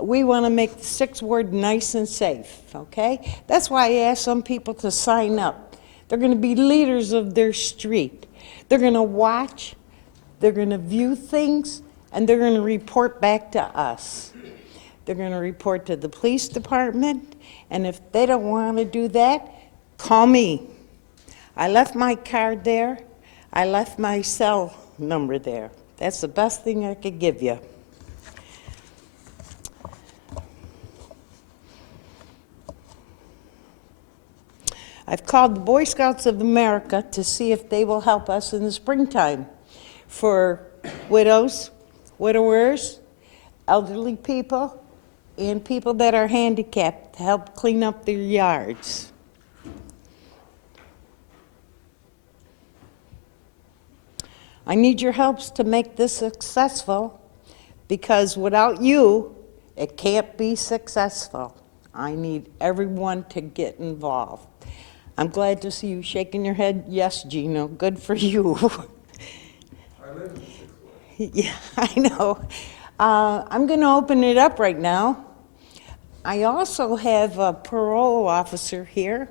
We want to make the Sixth Ward nice and safe, okay? That's why I asked some people to sign up. They're going to be leaders of their street. They're going to watch, they're going to view things, and they're going to report back to us. They're going to report to the police department, and if they don't want to do that, call me. I left my card there. I left my cell number there. That's the best thing I could give you. I've called the Boy Scouts of America to see if they will help us in the springtime for widows, widowers, elderly people, and people that are handicapped to help clean up their yards. I need your help to make this successful, because without you, it can't be successful. I need everyone to get involved. I'm glad to see you shaking your head. Yes, Gino, good for you. I live in the Sixth Ward. Yeah, I know. I'm going to open it up right now. I also have a parole officer here.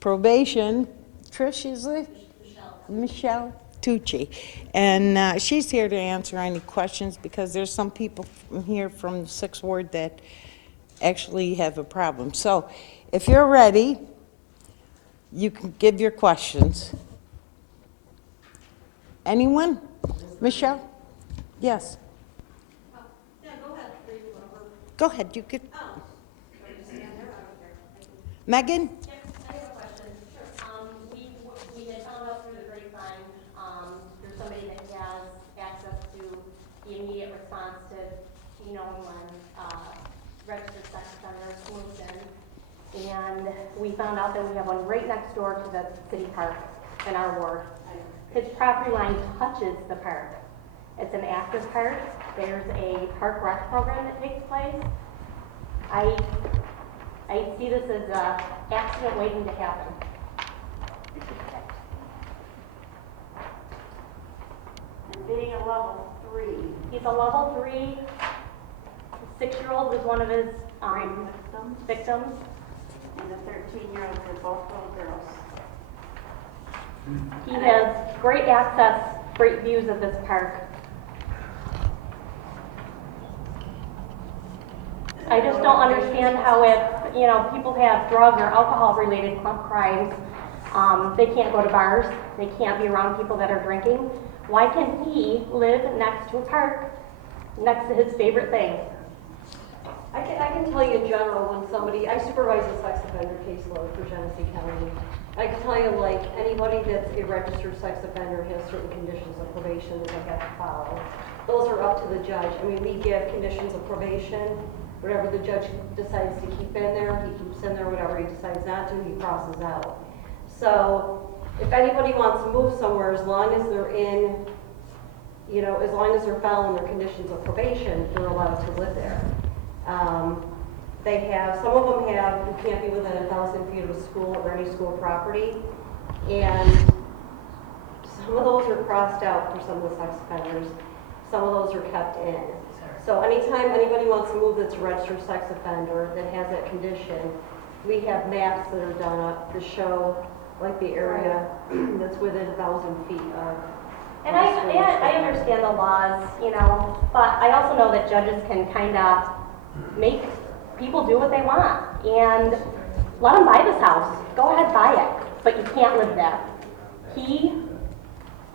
Probation. Trish, is it? Michelle Tucci. And she's here to answer any questions, because there's some people here from the Sixth Ward that actually have a problem. So if you're ready, you can give your questions. Anyone? Michelle? Yes. Yeah, go ahead. Go ahead, you could. Oh, should I just stand there? I don't care. Megan? Yes, I have a question. Sure. We had found out through the grapevine, there's somebody that has access to the immediate response to, you know, when, registered sex offenders moves in. And we found out that we have one right next door to the city park in our ward. His property line touches the park. It's an active park. There's a park rec program that takes place. I see this as an accident waiting to happen. And being a level 3. He's a level 3. 6-year-old was one of his victims. And the 13-year-olds are both little girls. He has great access, great views of this park. I just don't understand how, if, you know, people have drug or alcohol-related crimes, they can't go to bars, they can't be around people that are drinking. Why can he live next to a park, next to his favorite thing? I can tell you in general, when somebody, I supervise a sex offender caseload for Genesee County. I can tell you, like, anybody that's a registered sex offender has certain conditions of probation that they have to follow. Those are up to the judge. I mean, we give conditions of probation. Whatever the judge decides to keep in there, he keeps in there. Whatever he decides not to, he crosses out. So if anybody wants to move somewhere, as long as they're in, you know, as long as they're following their conditions of probation, they're allowed to live there. They have, some of them have, you can't be within 1,000 feet of a school or any school property, and some of those are crossed out for some of the sex offenders. Some of those are kept in. So anytime anybody wants to move that's a registered sex offender that has that condition, we have maps that are done up to show like the area that's within 1,000 feet of. And I understand the laws, you know, but I also know that judges can kind of make people do what they want, and let them buy this house. Go ahead, buy it, but you can't live there. He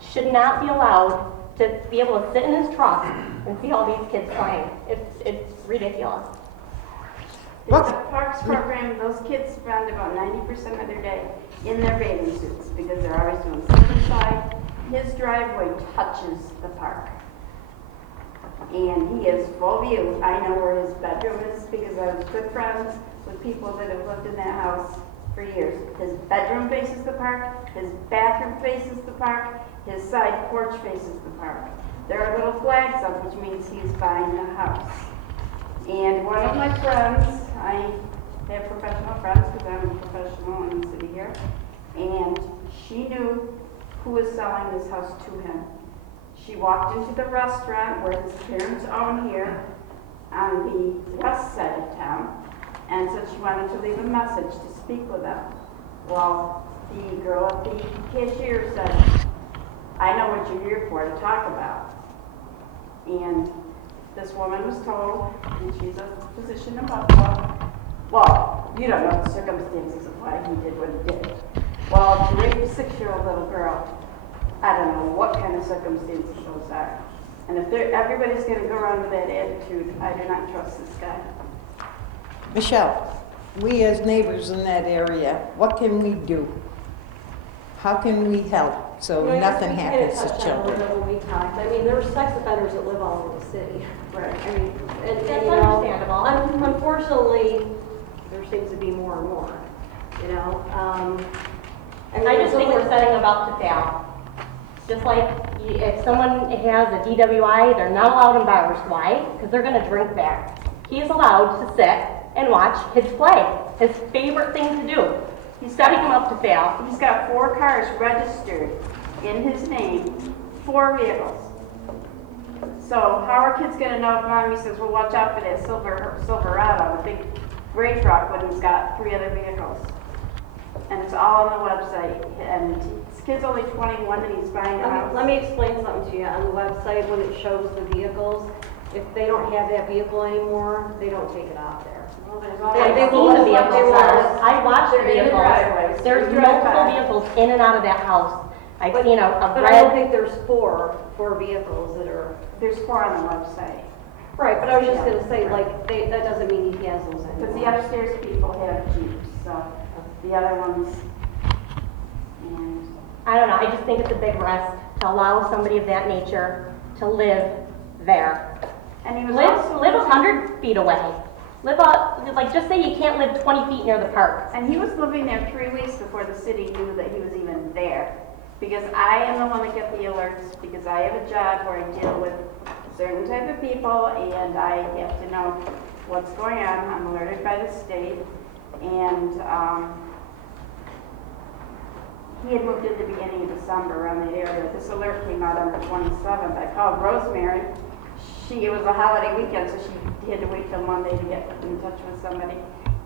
should not be allowed to be able to sit in his truck and see all these kids playing. It's ridiculous. In the parks program, those kids spend about 90% of their day in their bathing suits because they're always doing something inside. His driveway touches the park. And he has full view. I know where his bedroom is because I was good friends with people that have lived in that house for years. His bedroom faces the park, his bathroom faces the park, his side porch faces the park. There are little flags up, which means he's buying the house. And one of my friends, I have professional friends because I'm a professional in the city here, and she knew who was selling this house to him. She walked into the restaurant where his parents own here on the and said she wanted to leave a message to speak with them. Well, the girl at the cashier said, I know what you're here for, to talk about. And this woman was told, and she's a physician in Buffalo, well, you don't know the circumstances of why he did what he did. Well, to rape a 6-year-old little girl, I don't know what kind of circumstances those are. And if everybody's going to go around with that attitude, I do not trust this guy. Michelle, we as neighbors in that area, what can we do? How can we help so You know, nothing we kinda happens to touched on it a little children? bit when we talked. I mean, there are sex offenders that live all over the city. Right. I mean, and That's you know, understandable. Unfortunately, there seems to be more and more, you know? I just think we're setting them up to fail. Just like if someone has a DWI, they're not allowed in bars. Why? Because they're gonna drink there. He is allowed to sit and watch kids play. His favorite thing to do. He's setting them up to fail. He's got 4 cars registered in his name, 4 vehicles. So how are kids gonna know if mommy says, well, watch out for that Silverado, the big gray truck, when he's got 3 other vehicles? And it's all on the website, and this kid's only 21 and he's buying a house. Let me explain something to you. On the website, when it shows the vehicles, if they don't have that vehicle anymore, they don't take it off there. Well, there's all I've They seen will- the they vehicles. will- I watched the They're in the driveways. vehicles. There's They drive multiple by. vehicles in and out of that house. I've seen a But I don't red, think there's four vehicles that are, There's 4 on the website. right, but I was just gonna say, like, that doesn't mean he has those Because the anymore. upstairs people have Jeeps, so the other ones, and I don't know, I just think it's a big risk to allow somebody of that nature to live there. he was also. Live 100 feet away. Like, just say you can't live 20 feet near the park. And he was living there 3 weeks before the city knew that he was even there. Because I am the one that get the alerts, because I have a job where I deal with certain type of people, and I have to know what's going on. I'm alerted by the state. And he had moved in the beginning of December around that area. This alert came out on the 27th. I called Rosemary. It was a holiday weekend, so she had to wait till Monday to get in touch with somebody.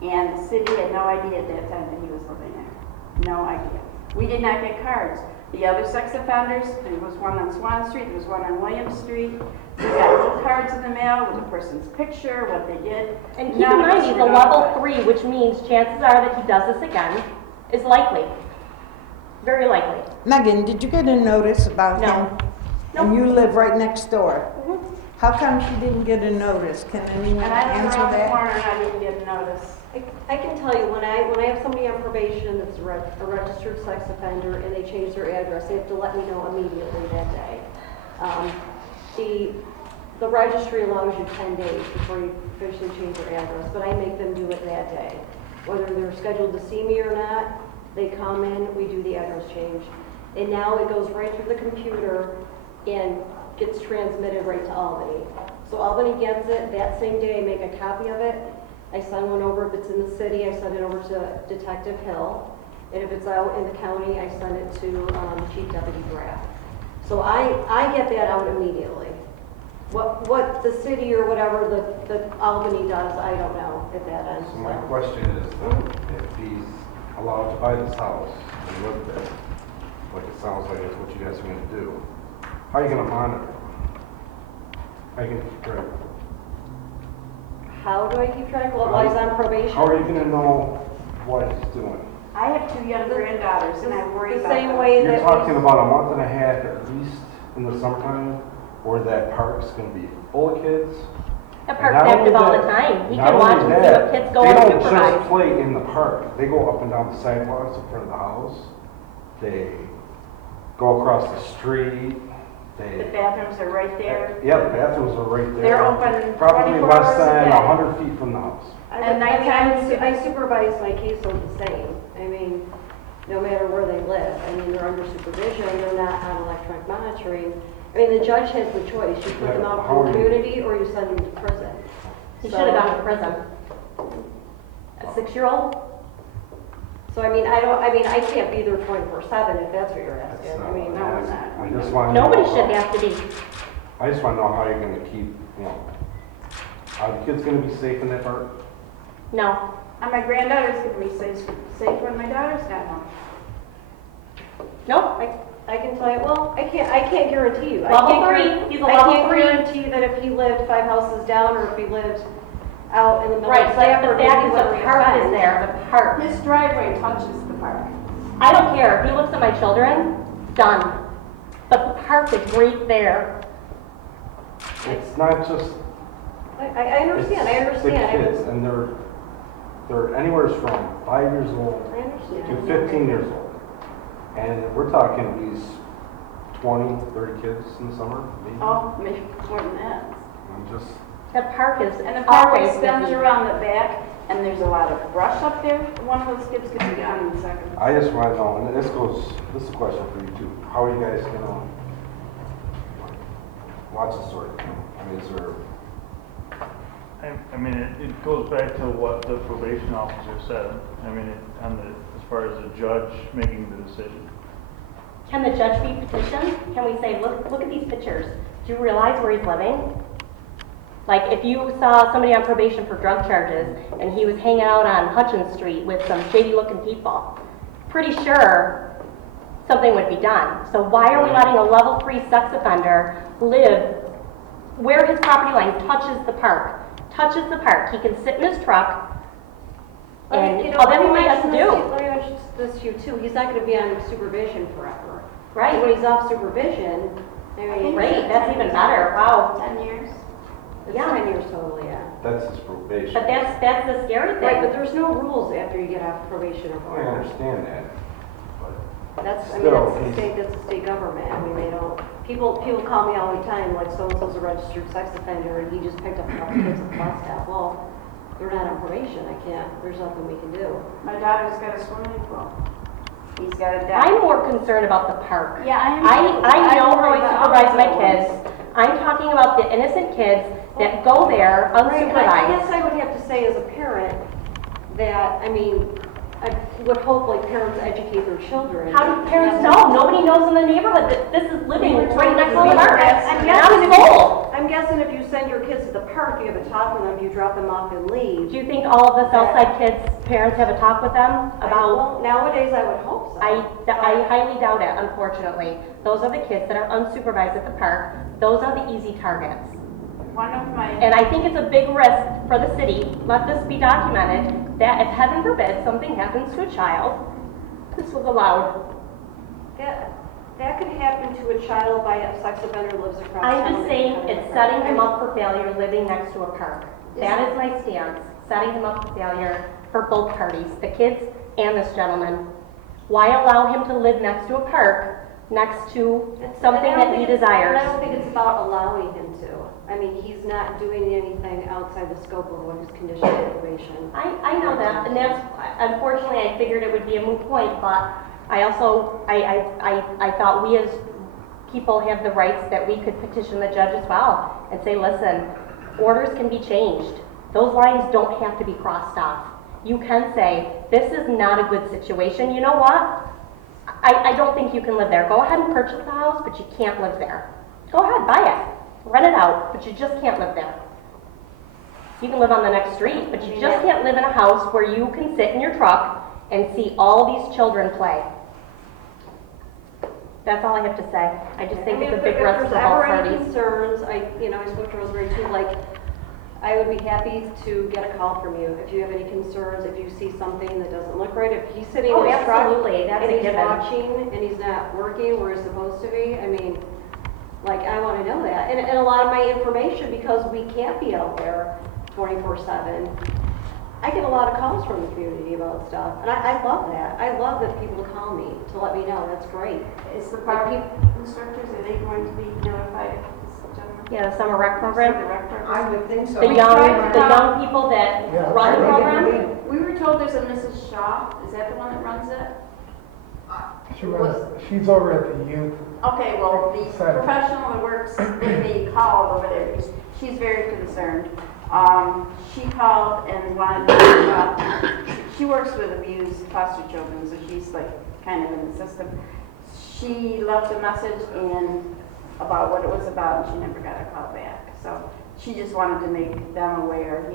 And the city had no idea at that time that he was living there. No idea. We did not get cards. The other sex offenders, there was one on Swan Street, there was one on William Street. We got little cards in the mail with the person's picture, what they did. And keep None in of mind, us he's were a level notified. 3, which means chances are that he does this again is likely. Very likely. Megan, did you get a notice about No. him? And you live right next door. Mhm. How come she didn't get a notice? Can anyone And I live answer around the that? corner and I didn't get a notice. I can tell you, when I have somebody on probation that's a registered sex offender and they change their address, they have to let me know immediately that day. The registry allows you 10 days before you officially change your address, but I make them do it that day. Whether they're scheduled to see me or not, they come in, we do the address change. And now it goes right through the computer and gets transmitted right to Albany. So Albany gets it that same day, I make a copy of it. I send one over, if it's in the city, I send it over to Detective Hill. And if it's out in the county, I send it to Chief Deputy Graff. So I get that out immediately. What the city or whatever the Albany does, I don't know at that end. So my question is, if he's allowed to buy this house and live there, like it sounds like it's what you guys are going to do, how are you going to monitor? How are you going to keep track? How do I keep track while he's on probation? How are you going to know what he's doing? I have 2 young granddaughters and I worry The about same them. way You're that talking about a month and a half at least in the summertime, where that park's going to be full of kids. The And park's not only active all the that- time. He not can watch only and see that, what kids go They don't unsupervised. just play in the park. They go up and down the sidewalks in front of the house. They go across the street. The They, bathrooms are right there. yeah, the bathrooms are right there. They're open Probably 24 less hours a than day. 100 feet from the house. And nighttime, I supervise my caseload the same. I mean, no matter where they live. I mean, they're under supervision, they're not on electronic monitoring. I mean, the judge has the choice. You put them out How in are the you- community or you send them to prison. He So- should have gone to prison. A 6-year-old? So I mean, I can't be there 24/7 if that's what you're That's asking. not I mean, what no, I'm we're asking. not. I just want to know. Nobody should have to be. I just want to know how you're going to keep, are the kids going to be safe in that park? No. And my granddaughter's gonna be safe when my daughter's not home. Nope. I can tell you, well, I can't guarantee you. Level I can't three. guar- He's a I level can't three. guarantee that if he lived 5 houses down or if he lived out in the middle Right, of but Stafford. the fact maybe is where the we park is offend. there, the park. His driveway touches the park. I don't care. If he looks at my children, done. But the park is right there. It's not just. I understand, I it's the understand. kids, and they're anywhere from 5 years old I understand. to 15 years old. And we're talking at least 20, 30 kids in the summer, maybe. Oh, maybe more than that. I'm just, That park is And the park always extends busy. around the back, and there's a lot of brush up there. One of those kids could be gone in a second. I just want to know, and this is a question for you too. How are you guys gonna watch the sort of thing? I mean, is there, I mean, it goes back to what the probation officer said. I mean, as far as the judge making the decision. Can the judge be petitioned? Can we say, look at these pictures. Do you realize where he's living? Like, if you saw somebody on probation for drug charges and he was hanging out on Hutchins Street with some shady-looking people, pretty sure something would be done. So why are we letting a level 3 sex offender live where his property line touches the park? Touches the park. He can sit in his truck and all that he has to do. Let me mention this to you too. He's not gonna be on supervision forever. Right. When he's off supervision, I mean. Great, that's even better. Wow. 10 years. It's Yeah. 10 years total, yeah. that's his probation. But that's the scary Right, but thing. the's no rules after you get off probation or I parole. understand that, but That's, I mean, Still, that's the state government. I mean, they don't, people call me all the time, like, so-and-so's a registered sex offender, and he just picked up a couple kids at the bus stop. Well, they're not on probation, there's nothing we can do. My daughter's got a swimming pool. He's got a deck. I'm more concerned about the park. Yeah, I am. I know how worry I about supervise my other kids. ones. I'm talking about the innocent kids that go there Right, and I guess unsupervised. I would have to say as a parent that, I mean, I would hope like parents educate their children. How do parents know? Nobody knows in the neighborhood that this is living right next to the park. I'm And I'm guessing, full. I'm guessing if you send your kids to the park, you have a talk with them, you drop them off and leave. Do you think all of the Southside kids' parents have a talk with them about? Well, nowadays I would hope so. I highly doubt it, unfortunately. Those are the kids that are unsupervised at the park. Those are the easy targets. One of my, And I think it's a big risk for the city, let this be documented, that if heaven forbid something happens to a child, this was allowed. That could happen to a child by a sex offender who lives across town. I'm just saying, it's setting him up for failure living next to a park. That is my stance, setting him up for failure for both parties, the kids and this gentleman. Why allow him to live next to a park, next to something that he desires? I don't think it's about allowing him to. I mean, he's not doing anything outside the scope of what his condition of probation. I know that, and that's, unfortunately, I figured it would be a moot point, but I also, I thought we as people have the rights that we could petition the judge as well and say, listen, orders can be changed. Those lines don't have to be crossed off. You can say, this is not a good situation. You know what? I don't think you can live there. Go ahead and purchase the house, but you can't live there. Go ahead, buy it. Rent it out, but you just can't live there. You can live on the next street, but you just can't live in a house where you can sit in your truck and see all these children play. That's all I have to say. I just think it's a big risk for both If there's ever any parties. concerns, I spoke to Rosemary too, like, I would be happy to get a call from you if you have any concerns, if you see something that doesn't look right, if he's sitting Oh, in his truck absolutely. That's and a he's given. watching and he's not working where he's supposed to be, I mean, like, I want to know that. And a lot of my information, because we can't be out there 24/7, I get a lot of calls from the community about stuff, and I love that. I love that people call me to let me know. That's great. is the park instructors, are they going to be notified of this gentleman? Yeah, the summer rec The program. rec program? I would think so. The We tried to young people that Yeah, run the I program. think We were told there's a Mrs. Shaw, is that the one that runs it? She's over at the youth. Okay, well, the Center. professional that works in the call over there, she's very concerned. She called and wanted to know about, she works with abused foster children, so she's like kind of in the system. She left a message about what it was about, and she never got a call back. So she just wanted to make them aware,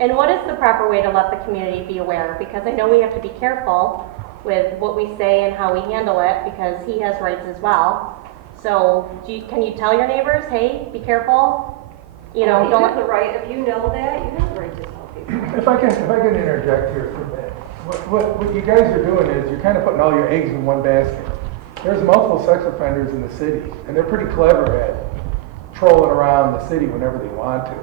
And what is the proper way to let the community be aware? Because I know we have to be careful with what we say and how we handle it, because he has rights as well. So, can you tell your neighbors, hey, be careful? You know, You have don't, the right, if you know that, you have the right to tell people. If I can interject here for a minute. What you guys are doing is you're kind of putting all your eggs in one basket. There's multiple sex offenders in the city, and they're pretty clever at trolling around the city whenever they want to.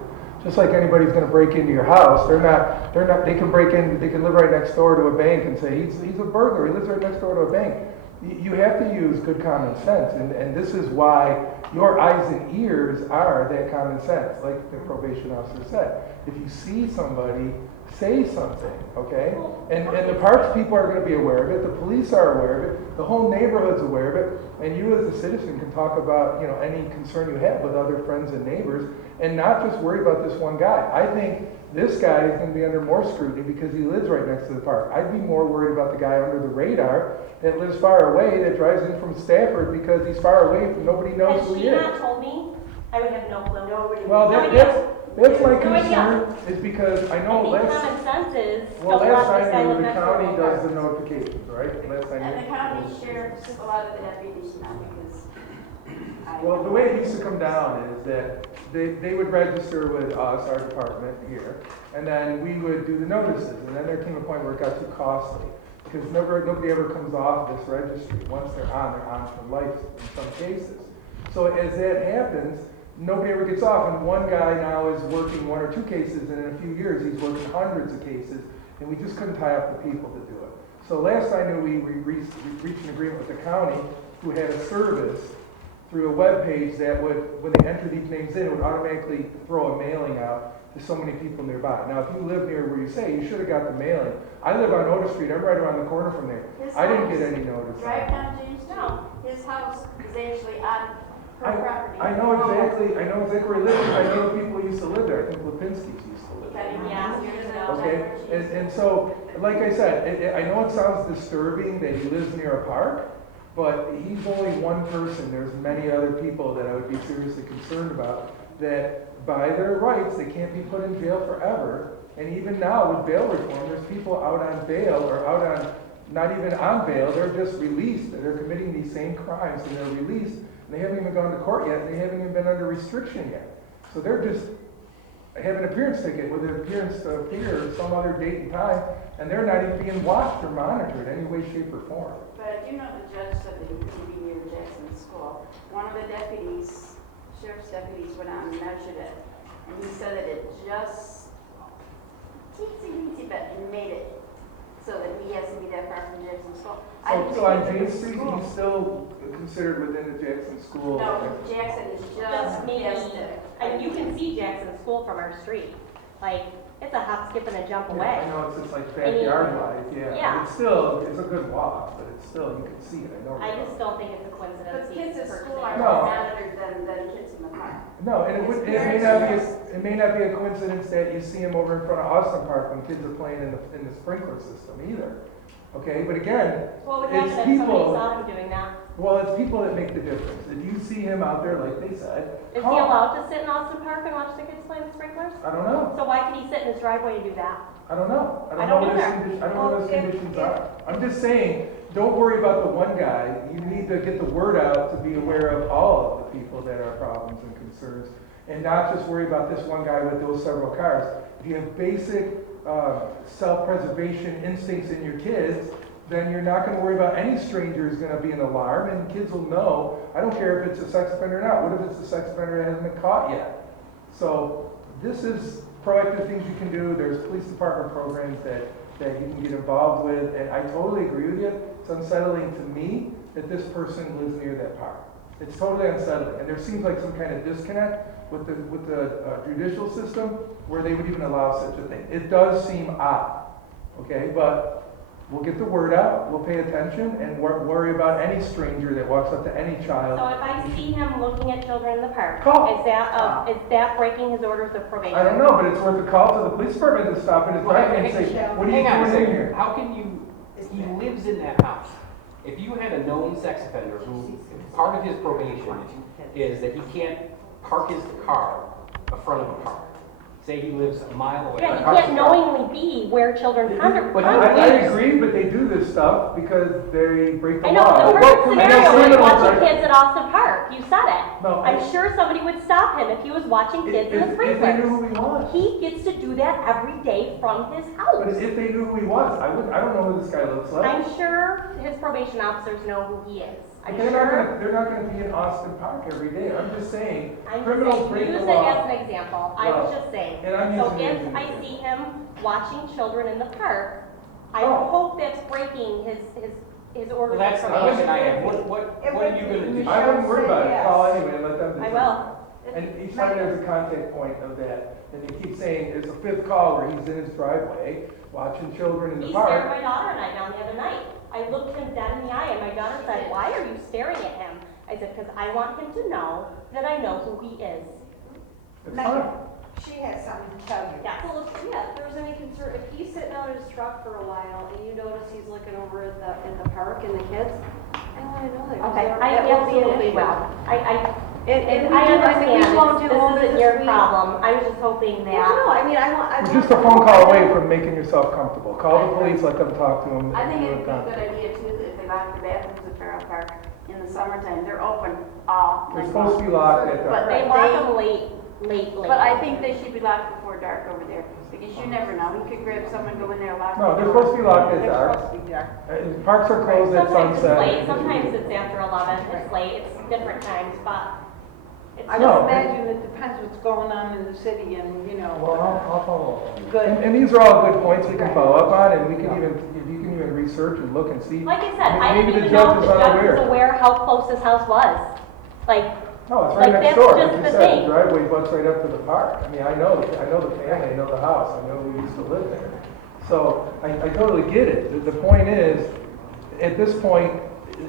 Just like anybody's going to break into your house, they can break in, they can live right next door to a bank and say, he's a burglar, he lives right next door to a bank. You have to use good common sense, and this is why your eyes and ears are that common sense, like the probation officer said. If you see somebody, say something, okay? And the parks people are going to be aware of it, the police are aware of it, the whole neighborhood's aware of it, and you as a citizen can talk about, you know, any concern you have with other friends and neighbors, and not just worry about this one guy. I think this guy is going to be under more scrutiny because he lives right next to the park. I'd be more worried about the guy under the radar that lives far away, that drives in from Stafford because he's far away from nobody knows had who she he is. not told me, I would have no clue. Nobody. Well, no idea. that's my No idea. concern, is because I know I think last, common sense is, well, don't last let this guy I knew, live the next door to county a does car. the notifications, right? Last I knew. And the county sheriff's, a lot of the deputies now, because Well, the way it used to come down is that they would register with us, our department here, and then we would do the notices, and then there came a point where it got too costly, because nobody ever comes off this registry. Once they're on for life in some cases. So as that happens, nobody ever gets off, and one guy now is working 1 or 2 cases, and in a few years he's working hundreds of cases, and we just couldn't tie up the people to do it. So last I knew, we reached an agreement with the county, who had a service through a web page that would, when they enter these names in, it would automatically throw a mailing out to so many people nearby. Now, if you live near where you say, you should have got the mailing. I live on Otis Street. I'm right around the corner from there. I didn't get any notice. drive down James Street, No. his house is actually on her property. I know exactly where he lives. I know the people who used to live there. I think Lipinski's used to live there. Yeah. Okay, and so, like I said, I know it sounds disturbing that he lives near a park, but he's only one person. There's many other people that I would be seriously concerned about that by their rights, they can't be put in jail forever. And even now with bail reform, there's people out on bail or out on, not even on bail, they're just released. They're committing these same crimes and they're released. And they haven't even gone to court yet. And they haven't even been under restriction yet. So they're just have an appearance ticket with an appearance to appear some other date and time, and they're not even being watched or monitored in any way, shape, or form. But I do know the judge said that he could be near Jackson School. One of the deputies, sheriff's deputies, went out and measured it, and he said that it just teensy bit and made it so that he has to be that far from Jackson School. So on James Street, he's still considered within the Jackson School. No, Jackson is just Just maybe, past it. you can see Jackson School from our street. Like, it's a hop, skip, and a jump Yeah, away. I know it's just like backyard wise, yeah. Yeah. It's still, it's a good walk, but it's still, you can see it, I know. I just don't think it's a coincidence. But kids at he's school purchasing are it. No. more monitored than kids in the park. No, and it may not be a coincidence that you see him over in front of Austin Park when kids are playing in the sprinkler system either. Okay, but again, What would it's happen if somebody people, saw him doing that? well, it's people that make the difference. If you see him out there, like they said, Is he call. allowed to sit in Austin Park and watch the kids play with sprinklers? I don't know. So why could he sit in his driveway and do that? I don't know. I don't either. I don't know what those conditions are. I'm just saying, don't worry about the one guy. You need to get the word out to be aware of all of the people that are problems and concerns, and not just worry about this one guy with those several cars. If you have basic self-preservation instincts in your kids, then you're not going to worry about any stranger is going to be an alarm, and kids will know. I don't care if it's a sex offender or not. What if it's a sex offender that hasn't been caught yet? So this is proactive things you can do. There's police department programs that you can get involved with, and I totally agree with you. It's unsettling to me that this person lives near that park. It's totally unsettling, and there seems like some kind of disconnect with the judicial system where they would even allow such a thing. It does seem odd, okay, but we'll get the word out, we'll pay attention, and worry about any stranger that walks up to any child. So if I see him looking at children in the park, Call. is that breaking his orders of probation? I don't know, but it's worth a call to the police department to stop in his driveway and say, what are you Hang on a doing in second. here? How can you, he lives in that house. If you had a known sex offender who, part of his probation is that he can't park his car in front of a park. say he lives a mile away. Yeah, you can't knowingly be where children congregate. But I agree, but they do this stuff because they break the I know, law. the perfect scenario was criminals watching are- kids at Austin Park, you said it. No, I'm sure somebody would stop him if he was watching kids in the If they knew sprinklers. who he was. He gets to do that every day from his But house. if they knew who he was, I don't know who this guy looks like. I'm sure his probation officers know who he is. I'm They're sure. not gonna be in Austin Park every day. I'm just saying, I'm criminals just break saying, the use it law. as an example. I was Well, just saying. and I'm So using it as if an I example. see him watching children in the park, I Oh. hope that's breaking his order. Well, that's the question I have. What are you gonna do? I wouldn't worry about it. Call anyway and let them I decide. will. And each time there's a contact point of that, and they keep saying it's a fifth call where he's in his driveway, watching children in the He stared park. my daughter and I down the other night. I looked him dead in the eye and my daughter said, "Why are you staring at him?" I said, "Because I want him to know that I know who he is." It's fine. She has something to tell you. Yes. Well, yeah, if there's any concern, if he's sitting out in his truck for a while and you notice he's looking over at in the park and the kids, I wanna know that. 'cause Okay, that- I that won't be an absolutely issue. will. And I understand, we won't do this all isn't this your week. problem. I was just hoping No, that. no, I mean, I want. You're just a phone call away from making yourself comfortable. Call the police, let them talk to him. I think and it'd be do a it good then. idea too, if they lock the bathrooms at Farrell Park in the summertime, they're open all They're night supposed to be long. locked at But dark. They lock them late. But I think they should be locked before dark over there, because you never know, he could grab someone, go in there, lock. No, the they're door. supposed to be locked at They're dark. supposed to be dark. Parks are closed at Sometimes it's sunset. late, sometimes it's after 11, it's late, it's different times, but it's I No. would imagine it depends what's going on in the city and, you know. Well, I'll follow up. Good. And these are all good points we can follow up on, and we can even, you can even research and look and see. like I said, I Maybe didn't the even know judge if is the judge unaware. was aware how close this house was. Like, No, it's right Like, next that's door, just like you the said, thing. the driveway butts right up to the park. I mean, I know the family, I know the house, I know we used to live there. So, I totally get it. The point is, at this point,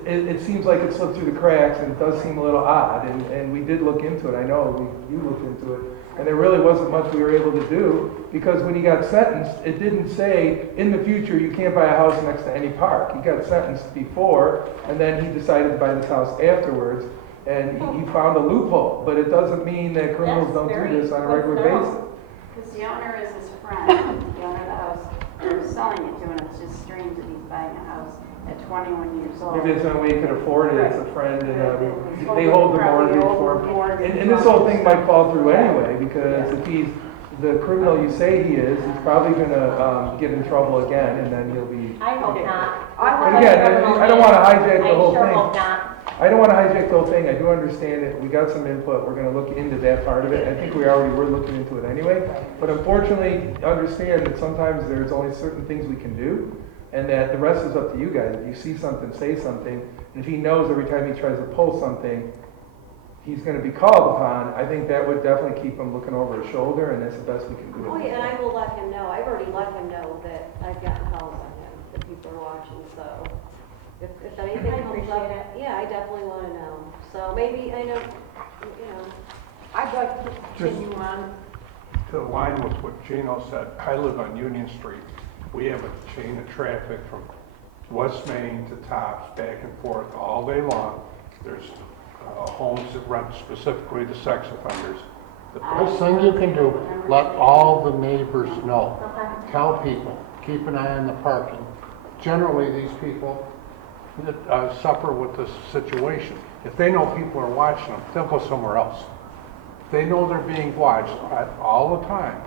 it seems like it slipped through the cracks, and it does seem a little odd, and we did look into it, I know, you looked into it, and there really wasn't much we were able to do, because when he got sentenced, it didn't say, in the future, you can't buy a house next to any park. He got sentenced before, and then he decided to buy this house afterwards, and he found a loophole, but it doesn't mean that criminals That's don't very do this on a regular basis. Because the owner is his friend, the owner of the house, they're selling it to him, and it's just strange that he's buying a house at 21 years old. Maybe it's the only way he could afford it, it's a friend, and they hold the mortgage for him. And this whole thing might fall through anyway, because if he's the criminal you say he is, he's probably gonna get in trouble again, and then he'll be. I hope not. But again, I don't wanna hijack the whole I sure thing. hope not. I don't want to hijack the whole thing. I do understand it. We got some input. We're going to look into that part of it. I think we already were looking into it anyway. But unfortunately, understand that sometimes there's only certain things we can do, and that the rest is up to you guys. If you see something, say something. And if he knows every time he tries to pull something, he's going to be called upon, I think that would definitely keep him looking over his shoulder, and that's the best we can do. Oh, yeah, and I will let him know. I've already let him know that I've gotten calls on him, that people are watching, so. If anything I comes up, appreciate it. yeah, I definitely want to know. So maybe, I know, I'd like to continue on. To align with what Gino said, I live on Union Street. We have a chain of traffic from West Main to Tops, back and forth all day long. There's homes that rent specifically to sex offenders. The Best thing you can do, let all the neighbors know. Okay. Tell people, keep an eye on the parking. Generally, these people that suffer with this situation, if they know people are watching them, they'll go somewhere else. They know they're being watched all the time.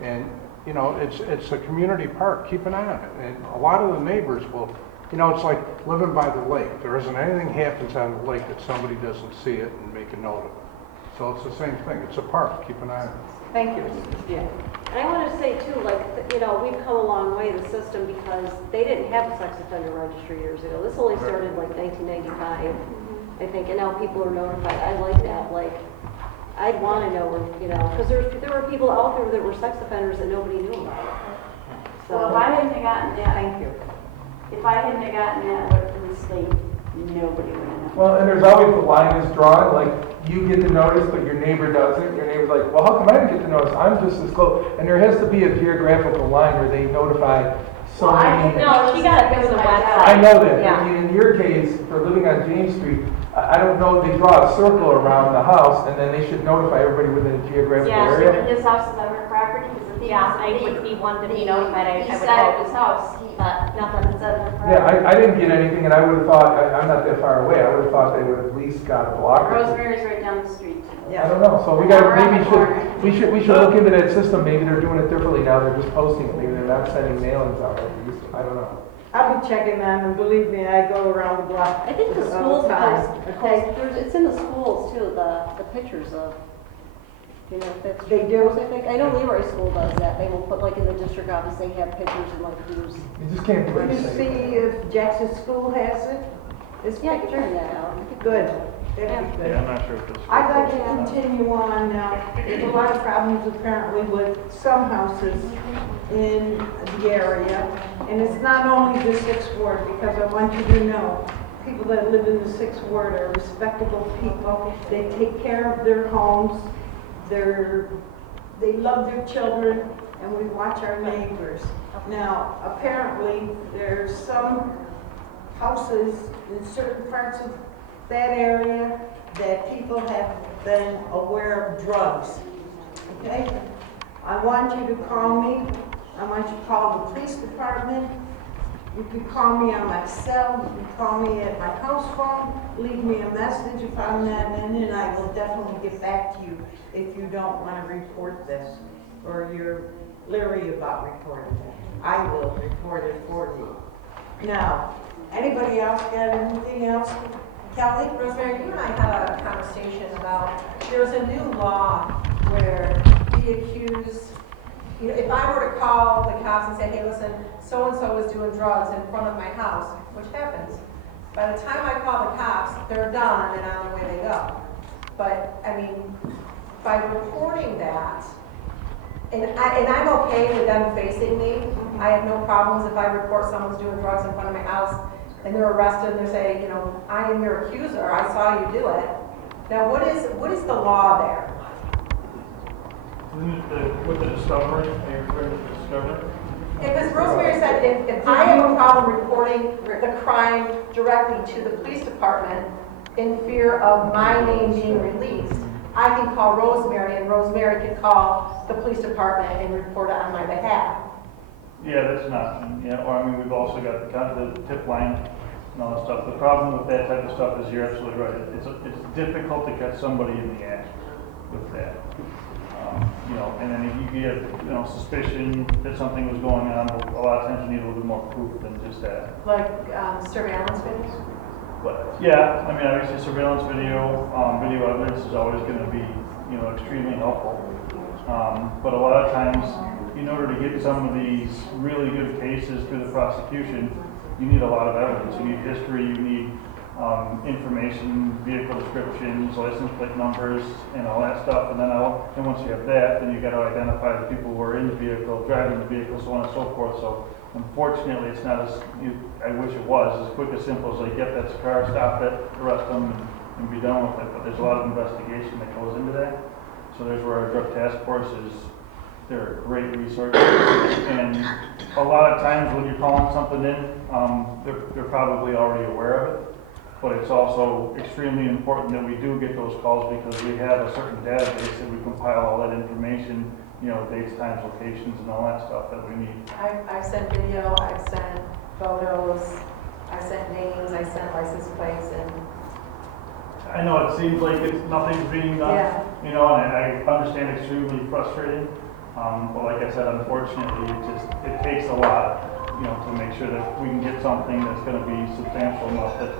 And, you know, it's a community park, keep an eye on it. And a lot of the neighbors will, you know, it's like living by the lake. There isn't anything happens on the lake that somebody doesn't see it and make a note of it. So it's the same thing, it's a park, keep an eye on it. Thank you. Yeah. and I want to say too, like, you know, we've come a long way, the system, because they didn't have a sex offender registry years ago. This only started like 1995, I think, and now people are notified. I like that, like, I'd want to know where, you know, because there were people out there that were sex offenders that nobody knew about. Well, if So, I hadn't have gotten that, Thank you. if I hadn't have gotten that letter from the state, nobody would have known. Well, and there's always the line is drawn, like, you get the notice, but your neighbor doesn't. Your neighbor's like, well, how come I didn't get the notice? I'm just as close. And there has to be a geographical line where they notify so Well, I many. think No, she got it through the website. I know that. Yeah. I mean, in your case, for living on James Street, I don't know, they draw a circle around the house, and then they should notify everybody within a geographical Yeah, area. His house is on her property, Yeah, I would be one to be notified, I East would side of hope, his house, but nothing. Yeah, I didn't get anything, and I would've thought, I'm not that far away, I would've thought they would've at least got a block. Rosemary's right down the street. I don't know, so we got, maybe we should look into that system, maybe they're doing it differently now, they're just posting it, maybe they're not sending mailings out like they used to, I don't know. I'll be checking them, and believe me, I go around the block I think the all schools the time. post, it's in the schools too, the pictures of, you know, that's. They do? I think, I know Leroy School does that, they will put like in the district office, they have pictures and like who's. You just can't do Can you it. see if Jackson School has it? This Yeah, I can picture? turn that out. Good, that'd be good. Yeah, I'm not sure if this. I'd like to continue on now. There's a lot of problems apparently with some houses in the area. And it's not only the 6th Ward, because I want you to know, people that live in the 6th Ward are respectable people. They take care of their homes. They love their children, and we watch our neighbors. Now, apparently, there's some houses in certain parts of that area that people have been aware of drugs, okay? I want you to call me. I want you to call the police department. You can call me on my cell. You can call me at my house phone. Leave me a message if I'm not in, and I will definitely get back to you if you don't want to report this or you're leery about reporting it. I will report it for you. Now, anybody else got anything else? Kelly? Rosemary, you and I had a conversation about, there's a new law where the accused, you know, if I were to call the cops and say, hey, listen, so-and-so was doing drugs in front of my house, which happens, by the time I call the cops, they're done and on their way they go. But, I mean, by reporting that, and I'm okay with them facing me. I have no problems if I report someone's doing drugs in front of my house and they're arrested and they're saying, you know, I am your accuser, I saw you do it. Now, what is the law there? Isn't it with the discovery, are you referring to the discovery? Because Rosemary said if I have a problem reporting the crime directly to the police department in fear of my name being released, I can call Rosemary and Rosemary can call the police department and report it on my behalf. Yeah, that's an option, yeah, or I mean, we've also got the tip line and all that stuff. The problem with that type of stuff is you're absolutely right. It's difficult to catch somebody in the act with that. You know, and then if you get, you know, suspicion that something was going on, a lot of times you need a little bit more proof than just that. Like surveillance videos? But, yeah, I mean, obviously surveillance video, video evidence is always going to be, you know, extremely helpful. But a lot of times, in order to get some of these really good cases through the prosecution, you need a lot of evidence. You need history, you need information, vehicle descriptions, license plate numbers, and all that stuff. And then once you have that, then you got to identify the people who are in the vehicle, driving the vehicle, so on and so forth. So unfortunately, it's not as, I wish it was, as quick as simple as like, yep, that's a car, stop it, arrest them, and be done with it. But there's a lot of investigation that goes into that. So there's where our drug task force is. They're a great resource. And a lot of times when you're calling something in, they're probably already aware of it. But it's also extremely important that we do get those calls because we have a certain database that we compile all that information, you know, dates, times, locations, and all that stuff that we need. I've sent video, I've sent photos, I sent names, I sent license plates, and I know it seems like nothing's being done, Yeah. you know, and I understand extremely frustrating. But like I said, unfortunately, it takes a lot, you know, to make sure that we can get something that's going to be substantial enough that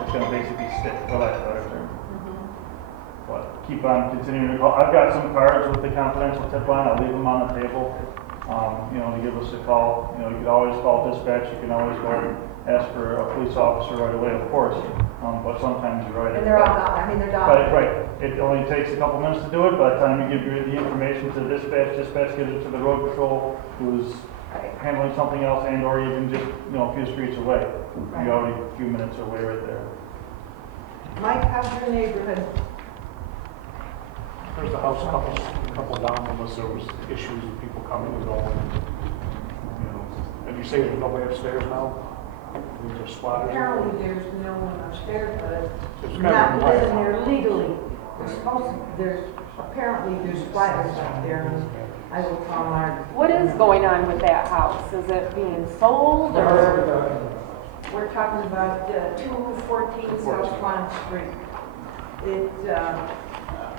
it's going to basically stick, for lack of a better term. But keep on continuing to call. I've got some cards with the confidential tip line. I'll leave them on the table, you know, to give us a call. You know, you can always call dispatch. You can always go ask for a police officer right away, of course. But sometimes you're right. and they're all gone. I mean, they're gone. But right, it only takes a couple minutes to do it. By the time you give the information to dispatch gives it to the road patrol, who's handling something else, and or even just, you know, a few streets away. Right. You're already a few minutes away right there. Mike, how's your neighborhood? There's a house a couple down from us, there was issues with people coming and going. You know, and you say there's nobody upstairs now? These are squatters? Apparently, there's no one upstairs, but It's kind not of living there legally. There's apparently there's squatters out there. I will call Margaret. What is going on with that house? Is it being sold or? We're talking about 214 South Swan Street.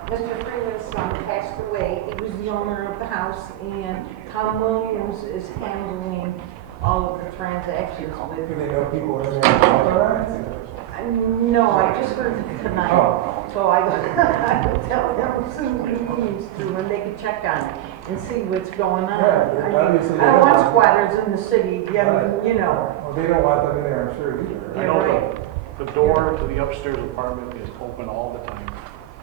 Mr. Freeman's son passed away. He was the owner of the house, and Tom Williams is handling all of the transactions with Do it. they know people in there authorized? No, I just heard it tonight. Oh. So I will tell them as soon as he needs to, and they can check on it and see what's going on. Yeah, I mean, obviously I don't they want don't. squatters in the city, you know. Well, they don't want them in there, I'm sure either. I Yeah, know right. the door to the upstairs apartment is open all the time.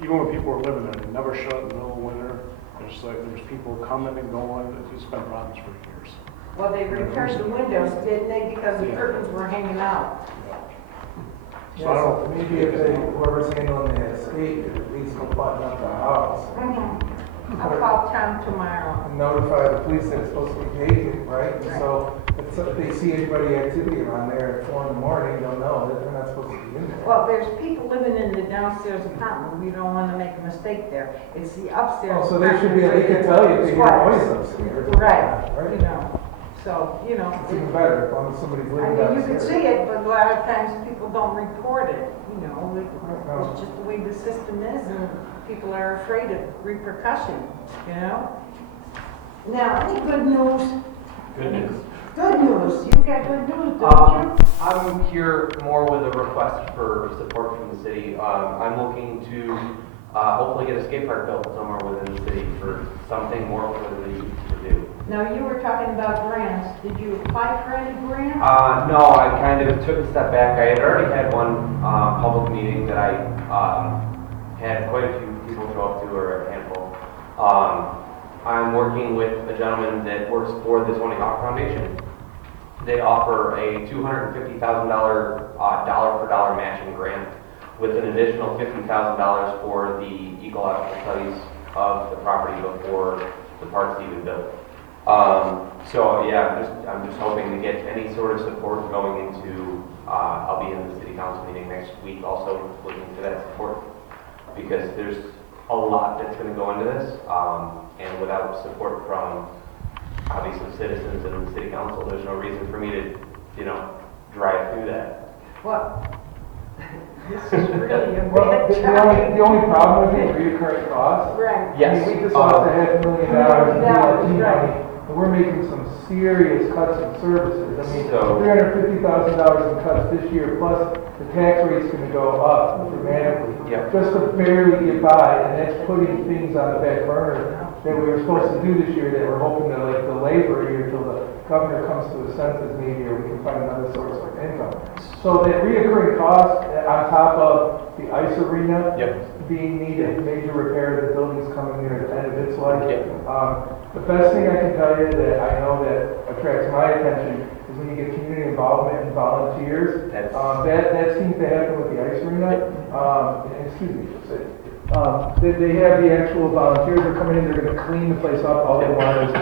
Even when people are living there, they never shut in the middle of winter. There's like, there's people coming and going. It's been problems for years. Well, they repaired the windows, didn't they, because the curtains were hanging out. So I don't. Maybe if they, whoever's handling the estate, could at least go button up the house. I'll call Tom tomorrow. And notify the police that it's supposed to be vacant, right? And so if they see anybody activity around there at 4 in the morning, they'll know that they're not supposed to be in there. Well, there's people living in the downstairs apartment, we don't want to make a mistake there. It's the upstairs. Oh, so they should be, they can tell you if they hear Squatters. noise upstairs. Right, Right? you know, so, you know. It's even better as long as somebody's I living mean, you can downstairs. see it, but a lot of times people don't report it, you know, No. it's just the way the system is, and people are afraid of repercussion, you know? Now, any good news? Good news. Good news, you got good news, don't you? I'm here more with a request for support from the city. I'm looking to hopefully get a skate park built somewhere within the city for something more for the youth to do. Now, you were talking about grants, did you apply for any grants? No, I kind of took a step back. I had already had one public meeting that I had quite a few people show up to, or a handful. I'm working with a gentleman that works for the Tony Hawk Foundation. They offer a $250,000 dollar-for-dollar matching grant with an additional $50,000 for the ecological studies of the property before the park's even built. So yeah, I'm just hoping to get any sort of support going into, I'll be in the city council meeting next week also looking for that support, because there's a lot that's going to go into this, and without support from obviously citizens and the city council, there's no reason for me to, drive through that. Well, this is really a Well, bad the time. only problem with it is reoccurring costs. Right. Yes. I mean, we just lost $500,000 in DLT right. money, and we're making some serious cuts in services. I mean, So- $350,000 in cuts this year, plus the tax rate's gonna go up dramatically. Yep. Just to barely get by, and that's putting things on the back burner that we were supposed to do this year that we're hoping to like delay for a year till the governor comes to a senses maybe, or we can find another source of income. So that reoccurring cost on top of the ice arena Yep. being needed, major repair, the building's coming near the end of its life. Yep. The best thing I can tell you that I know that attracts my attention is when you get community involvement and volunteers. That's- That seems to happen with the ice arena. Excuse me, they have the actual volunteers that are coming in, they're gonna clean the place up, all they want is,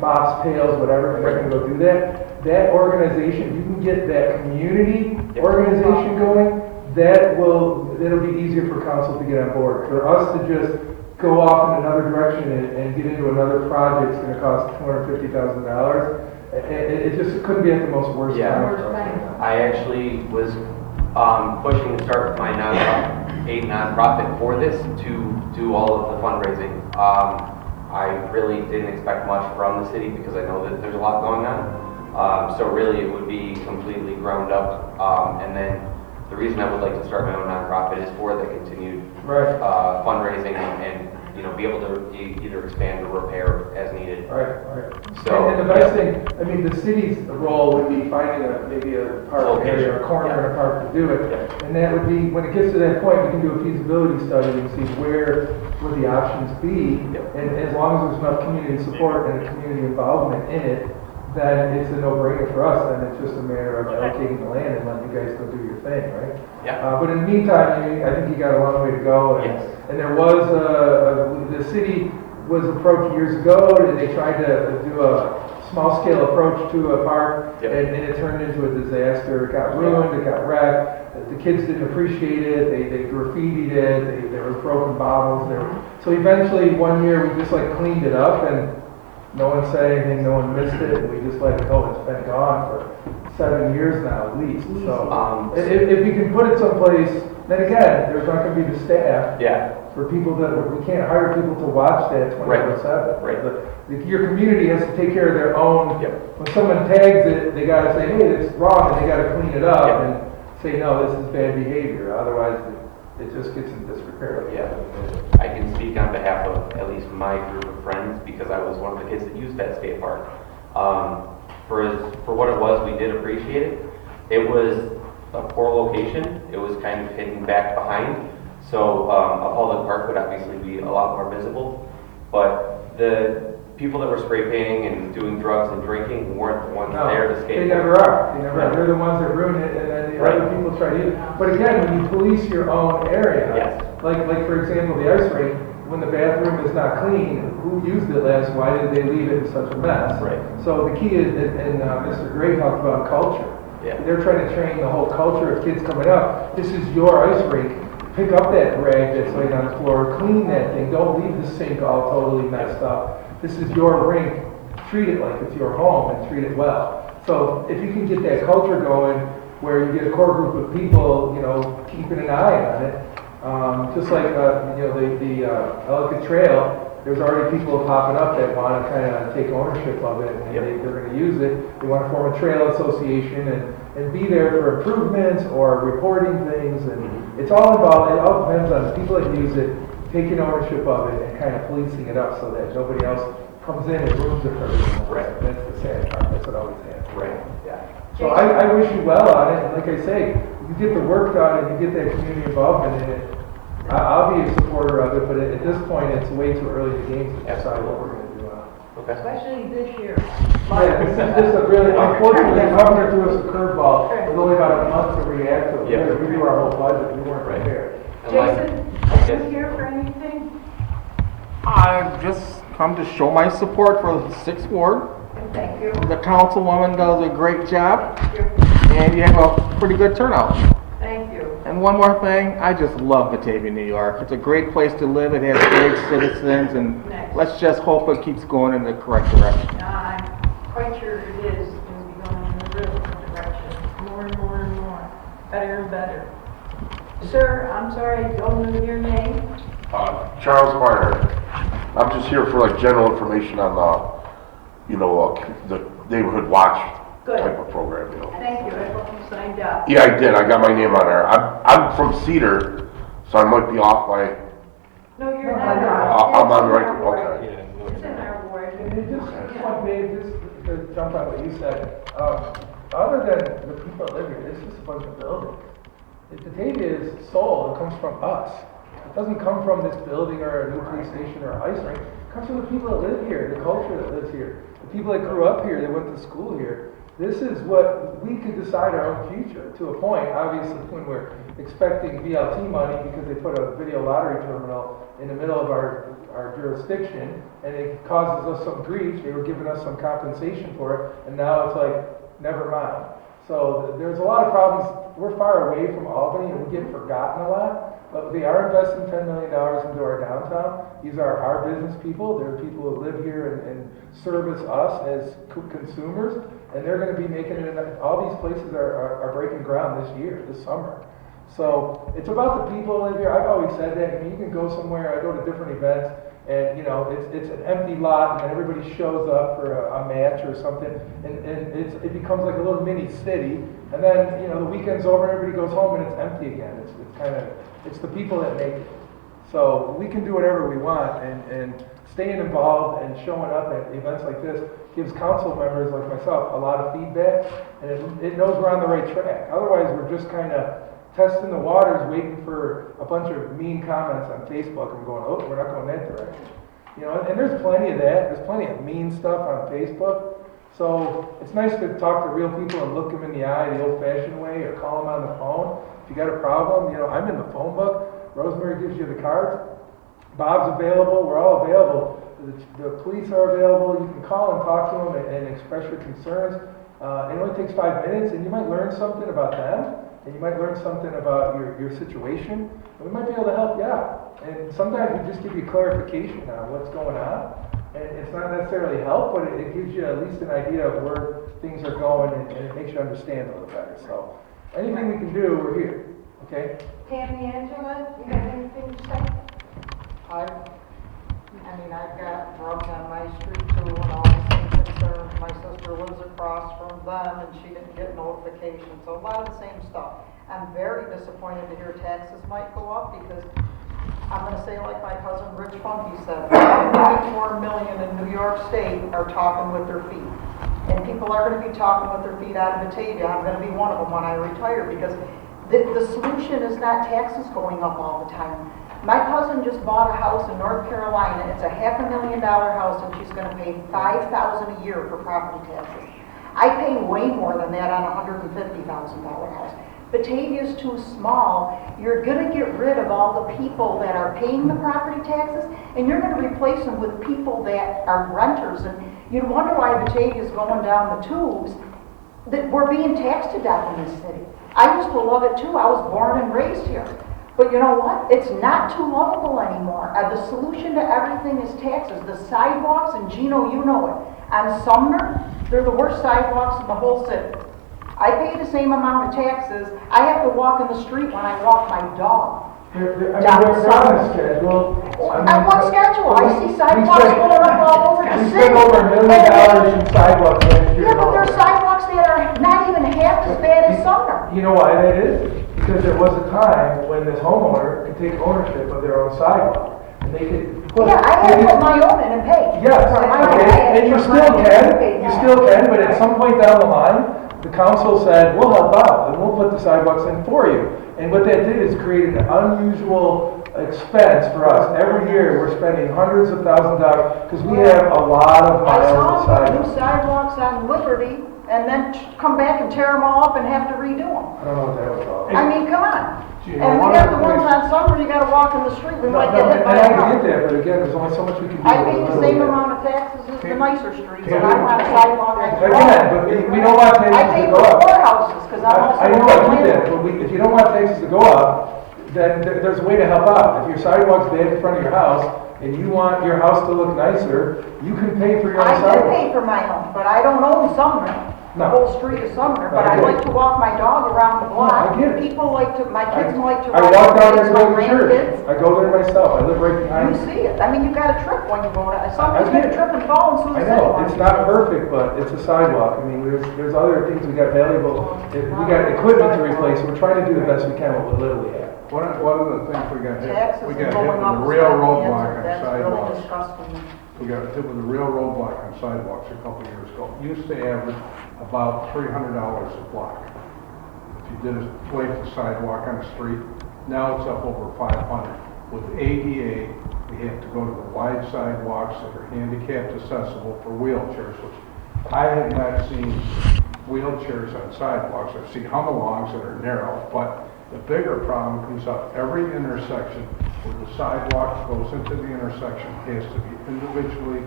mops, pails, whatever, and they're gonna go do that. That organization, you can get that community organization going, that'll be easier for council to get on board. For us to just go off in another direction and get into another project, it's gonna cost $250,000. It just couldn't be at the most worst Yeah. time. I actually was pushing to start my nonprofit for this to do all of the fundraising. I really didn't expect much from the city because I know that there's a lot going on. So really it would be completely ground up. And then the reason I would like to start my own nonprofit is for the continued Right. fundraising and be able to either expand or repair as needed. Right. So, And the best thing, I mean, the city's role would be finding maybe a park area, a corner in a park to do it. And that would be, when it gets to that point, we can do a feasibility study and see where would the options be. And as long as there's enough community support and community involvement in it, then it's a no-brainer for us. Then it's just a matter of allocating the land and letting you guys go do your thing, right? Yeah. But in the meantime, I think you got a long way to go. Yes. And there was the city was approached years ago, and they tried to do a small scale approach to a park, Yep. and it turned into a disaster. It got ruined, it got wrecked, the kids didn't appreciate it, they graffitied it, there were broken bottles there. So eventually, one year, we just like cleaned it up, and no one said anything, no one missed it, and we just let it go. It's been gone for 7 years now at least. So if you can put it someplace, then again, there's not gonna be the staff Yeah, for people that, we can't hire people to watch that 24/7. Right. Your community has to take care of their own. Yep. When someone tags it, they gotta say, hey, it's wrong, and they gotta clean it up Yep. and say, no, this is bad behavior, otherwise it just gets in disrepair. yeah. I can speak on behalf of at least my group of friends because I was one of the kids that used that skate park. For what it was, we did appreciate it. It was a poor location. It was kind of hidden back behind. So a public park would obviously be a lot more visible. But the people that were spray painting and doing drugs and drinking weren't the ones No, there to skate. they never are. They never are. They're the ones that ruin it, and then the other people try to use it. But again, when you police your own area, Yes. like for example, the ice rink, when the bathroom is not clean, who used it last? Why did they leave it in such a mess? Right. So the key is, and Mr. Gray talked about culture. Yeah. They're trying to train the whole culture of kids coming up. This is your ice rink. Pick up that rag that's laying on the floor, clean that thing. Don't leave the sink all totally messed up. This is your rink. Treat it like it's your home and treat it well. So if you can get that culture going, where you get a core group of people, keeping an eye on it, just like the Ellicott Trail, there's already people popping up that want to kind of take ownership of it, and they're going to use it. They want to form a trail association and be there for improvements or reporting things, and it's all involved. It all depends on the people that use it, taking ownership of it, and kind of policing it up so that nobody else comes in and ruins it for everyone. Right. That's the sad part. That's what always happens. Right. Yeah. So I wish you well on it, and like I say, you get the work done and you get that community involvement in it. I'll be a supporter of it, but at this point, it's way too early in the game to decide what we're going to do on it. Okay. Especially this year. Yeah, this is just a really, unfortunately, the governor threw us a curveball. It was only about a month to react to it. We had to review our whole budget, we weren't prepared. Jason, are you here for anything? I've just come to show my support for the 6th Ward. Thank you. The councilwoman does a great job, and you have a pretty good turnout. Thank you. And one more thing, I just love Batavia, New York. It's a great place to live, it has great citizens, and let's just hope it keeps going in the correct direction. I'm quite sure it is going to be going in the real direction, more and more and more, better and better. Sir, I'm sorry, I don't know your name. Charles Barner. I'm just here for general information on the neighborhood watch type of program, Thank you, I hope you signed up. Yeah, I did. I got my name on there. I'm from Cedar, so I might be off by. No, you're not. I'm on the right. Okay. It's in our ward. And just one thing, just to jump on what you said, other than the people that live here, it's just a bunch of buildings. If Batavia's soul, it comes from us. It doesn't come from this building or a new police station or an ice rink. It comes from the people that live here, the culture that lives here, the people that grew up here, that went to school here. This is what we could decide our own future to a point. Obviously, when we're expecting VLT money because they put a video lottery terminal in the middle of our jurisdiction, and it causes us some grief. They were giving us some compensation for it, and now it's like, never mind. So there's a lot of problems. We're far away from Albany, and we get forgotten a lot. But they are investing $10 million into our downtown. These are our business people. They're people who live here and service us as consumers. And they're going to be making it, all these places are breaking ground this summer. So it's about the people in here. I've always said that. I mean, you can go somewhere, I go to different events, and it's an empty lot, and everybody shows up for a match or something, and it becomes like a little mini city. And then, the weekend's over, and everybody goes home, and it's empty again. It's the people that make it. So we can do whatever we want, and staying involved and showing up at events like this gives council members like myself a lot of feedback, and it knows we're on the right track. Otherwise, we're just kind of testing the waters, waiting for a bunch of mean comments on Facebook, and going, oh, we're not going that direction. And there's plenty of that. There's plenty of mean stuff on Facebook. So it's nice to talk to real people and look them in the eye the old-fashioned way, or call them on the phone. If you got a problem, I'm in the phone book. Rosemary gives you the cards. Bob's available. We're all available. the police are available, you can call and talk to them and express your concerns. It only takes 5 minutes, and you might learn something about them, and you might learn something about your situation, and we might be able to help you out. And sometimes we just give you clarification on what's going on. And it's not necessarily help, but it gives you at least an idea of where things are going, and it makes you understand a little better. So anything we can do, we're here, okay? Tammy, Angela, you got anything to say? I mean, I've got drugs on my street too, and all the same concerns. My sister lives across from them, and she didn't get notification, so a lot of the same stuff. I'm very disappointed to hear taxes might go up, because I'm gonna say like my cousin Rich Funky said, 54 million in New York State are talking with their feet. And people are gonna be talking with their feet out of Batavia. I'm gonna be one of them when I retire, because the solution is not taxes going up all the time. My cousin just bought a house in North Carolina. It's a $500,000 house, and she's gonna pay $5,000 a year for property taxes. I pay way more than that on a $150,000 house. Batavia's too small. You're gonna get rid of all the people that are paying the property taxes, and you're gonna replace them with people that are renters. And you wonder why Batavia's going down the tubes, that we're being taxed to death in this city. I used to love it too. I was born and raised here. But you know what? It's not too lovable anymore. The solution to everything is taxes. The sidewalks, and Gino, you know it, on Sumner, they're the worst sidewalks in the whole city. I pay the same amount of taxes. I have to walk in the street when I walk my dog. They're on a schedule. On what schedule? I see sidewalks going up all over the We city. spent over $1 million in sidewalks last year. Yeah, but there's sidewalks that are not even half as bad as Sumner. You know why that is? Because there was a time when this homeowner could take ownership of their own sidewalk, and they could put. Yeah, I had to put my own in and pay. Yes, For my own. okay, and you still can, but at some point down the line, the council said, we'll help out, and we'll put the sidewalks in for you. And what that did is create an unusual expense for us. Every year, we're spending hundreds of thousands of dollars, because we have a lot of I miles of saw them sidewalks. do sidewalks on Liberty, and then come back and tear them all up and have to redo them. I don't know what that was all. I mean, come on. Gee, And we one got of the ones things- on Sumner, you gotta walk in the street, we No, might get hit and by I a can car. get that, but again, there's only so much we can do. I with pay a the little same bit. amount of taxes as the nicer streets, and I want a sidewalk. Again, but we don't want I taxes pay to for go up. courthouses, cause I'm also. I know a I get landlord. that, but if you don't want taxes to go up, then there's a way to help out. If your sidewalk's bad in front of your house, and you want your house to look nicer, you can pay for your own I did sidewalk. pay for my own, but I don't own Sumner, the No. whole street is Sumner, but I I get like it. to walk my dog around the block. I get it. People like to, my kids like to I ride walk down there bikes, to my go to church. grandkids. I go there myself, I live right You behind. see it, I mean, you gotta trip when you go to, I somebody's get gonna it. trip and fall in Sioux I City. know, it's not perfect, but it's a sidewalk. I mean, there's other things we got valuable, we got equipment to replace, we're trying to do the best we can with what little we have. One of the things we got hit, Taxes we and got hit going with up a is real not the roadblock answer. on That's really sidewalks. disgusting. We got hit with a real roadblock on sidewalks a couple of years ago. Used to average about $300 a block. If you did a length of sidewalk on the street, now it's up over 500. With ADA, we have to go to the wide sidewalks that are handicapped accessible for wheelchairs, which I have not seen wheelchairs on sidewalks. I've seen hum-alongs that are narrow, but the bigger problem comes up every intersection where the sidewalk goes into the intersection has to be individually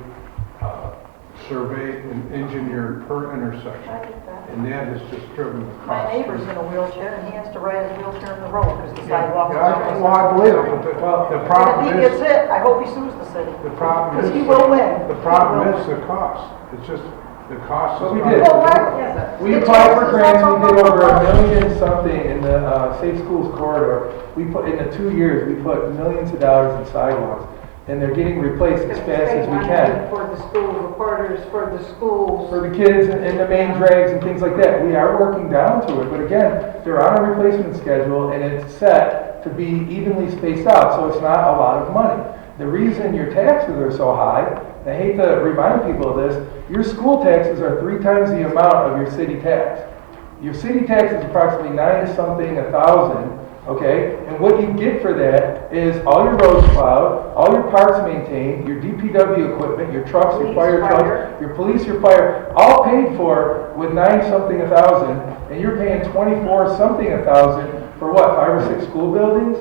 surveyed and engineered per intersection. I get that. And that has just driven the My cost. neighbor's in a wheelchair, and he has to ride his wheelchair in the road, because the sidewalk is. Well, I believe it, but the And problem if he gets is, hit, I hope he sues the city. the problem is. Because he will win. The problem is the cost. It's just, the cost is. But we not- did. Well, what? We The applied for taxes grants, up, we did up, over up, $1 up. million something in the Safe Schools corridor. We put, in the 2 years, we put millions of dollars in sidewalks, and they're getting replaced as fast as we can. For the school reporters, for the schools. For the kids and the main drags and things like that, we are working down to it, but again, they're on a replacement schedule, and it's set to be evenly spaced out, so it's not a lot of money. The reason your taxes are so high, and I hate to remind people of this, your school taxes are 3 times the amount of your city tax. Your city tax is approximately 9-something, 1,000, okay? And what you get for that is all your roads plowed, all your parks maintained, your DPW equipment, your trucks, your Police, fire fire. trucks, your police, your fire, all paid for with 9-something, 1,000, and you're paying 24-something, 1,000 for what, 5 or 6 school buildings?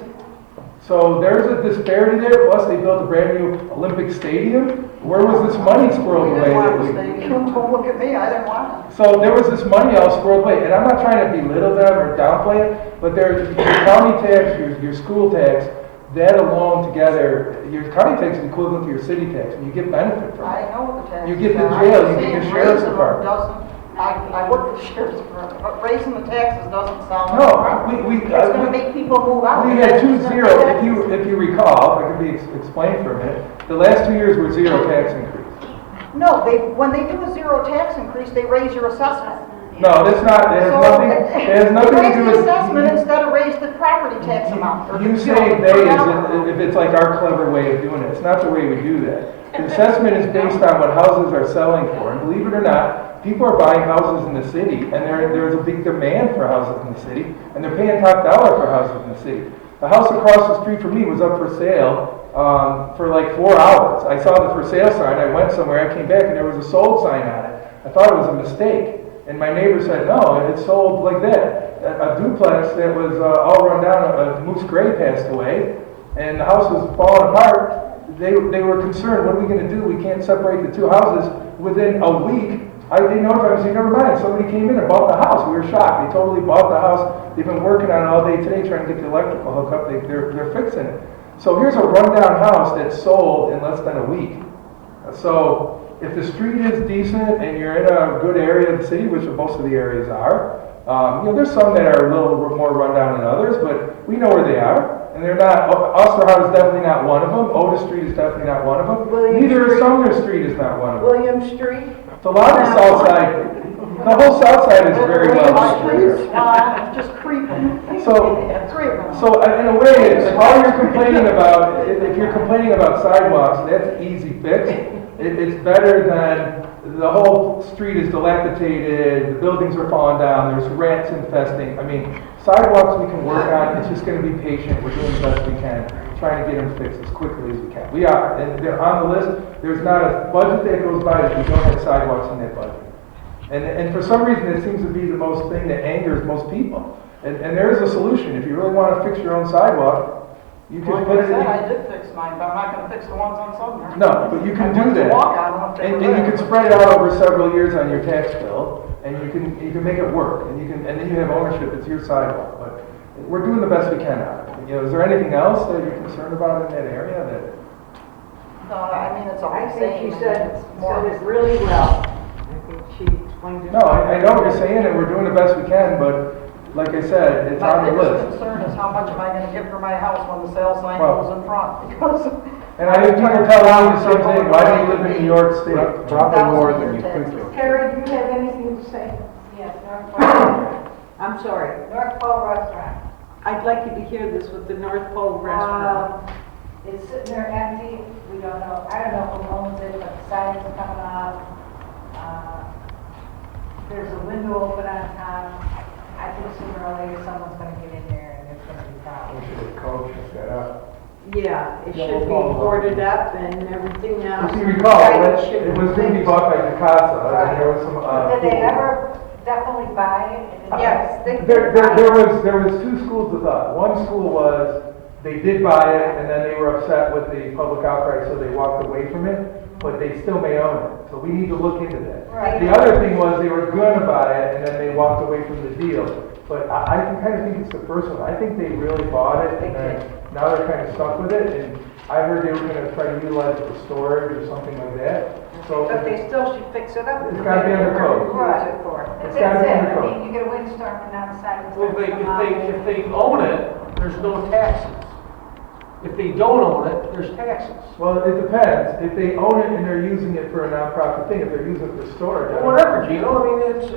So there's a disparity there, plus they built a brand new Olympic stadium. Where was this money squirreled We away? didn't want that the we- stadium, don't look at me, I didn't want it. So there was this money all squirreled away, and I'm not trying to belittle them or downplay it, but there's your county tax, your school tax, that alone together, your county tax is equivalent to your city tax, and you get benefit from I it. know what the taxes are. You get the I'm jail, just you get saying the sheriff's raising them department. doesn't- I work for the sheriff's department, but raising the taxes doesn't sound. No, right. we, It's gonna make people move out. we had 2-0, It's if you recall, if I could be explained for a minute, the last 2 years were 0 tax increase. No, when they do a zero tax increase, they raise your assessment. No, that's not, it has So, nothing, it has nothing to raise do the with. assessment instead of raise the property tax amount. or You the say zero they per as dollar. if it's like our clever way of doing it. It's not the way we do that. The assessment is based on what houses are selling for, and believe it or not, people are buying houses in the city, and there's a big demand for houses in the city, and they're paying top dollar for houses in the city. The house across the street from me was up for sale for like 4 hours. I saw the for sale sign, I went somewhere, I came back, and there was a sold sign on it. I thought it was a mistake. And my neighbor said, no, it's sold like that. A duplex that was all run down, a Moose Gray passed away, and the house was falling apart. They were concerned, what are we gonna do? We can't separate the two houses. Within a week, they notified us, never mind, somebody came in and bought the house. We were shocked. They totally bought the house. They've been working on it all day today trying to get the electrical hook up. They're fixing it. So here's a rundown house that's sold in less than a week. So if the street is decent and you're in a good area of the city, which most of the areas are, there's some that are a little more rundown than others, but we know where they are. And they're not, Osterhout is definitely not one of them. Otis Street is definitely not one of them. William Neither is Street. Sumner Street is not one of them. William Street? So a lot of the south side, the whole south side is very well Street, distributed. Swan, it's just creeping. Creeping. So in a way, if all you're complaining about, if you're complaining about sidewalks, that's an easy fix. It's better than the whole street is dilapidated, the buildings are falling down, there's rats infesting. I mean, sidewalks we can work on, it's just gonna be patient, we're doing the best we can, trying to get them fixed as quickly as we can. We are, and they're on the list. There's not a budget that goes by that we don't have sidewalks in that budget. And for some reason, it seems to be the most thing that angers most people. And there is a solution. If you really want to fix your own sidewalk, you can Like put I it said, in. I did fix mine, but I'm not gonna fix the ones on Sumner. No, but you can I do went to that. walk on them if they And were you there. can spread it out over several years on your tax bill, and you can make it work, and then you have ownership, it's your sidewalk, but we're doing the best we can on it. Is there anything else that you're concerned about in that area that? No, I mean, it's all I the think same. you and said it's more- it really well. I think she explained it. No, I know what you're saying, and we're doing the best we can, but like I said, it's My on the biggest list. concern is how much am I gonna get for my house when the sale sign Well, goes in front, because. And I have people telling me the same thing, why do you live in New York State? Probably more than you think you'll. Tara, do you have anything to say? Yes, North Pole, I'm sorry. North Pole Restaurant. I'd like you to hear this with the North Pole Restaurant. It's sitting there empty, we don't know, I don't know who owns it, but the signs are coming off. There's a window open on top. I think sooner or later someone's gonna get in there and there's gonna be problems. should have coached that up. Yeah, it should be boarded up and everything else. If you recall, Right, it was going to be bought by GCASA, and there was some, Did they people- ever definitely buy it? And then- Yes, they There was two schools of thought. One school was, they did buy it, and then they were upset with the public outcry, so they walked away from it, but they still may own it, so we need to look into that. Right. The other thing was, they were gonna buy it, and then they walked away from the deal, but I kind of think it's the first one. I think they really bought it, and then now they're kind of stuck with it, and I heard they were gonna try to utilize it for storage or something like that, so. But they still should fix it up. It's gotta be under code. Use it for. It's That's gotta be it, under I code. mean, you get a windstorm from outside. it's Well, gonna come out. if they own it, there's no taxes. If they don't own it, there's taxes. Well, it depends. If they own it and they're using it for a nonprofit thing, if they're using it for storage. I don't- Whatever, Gino, I mean, it's,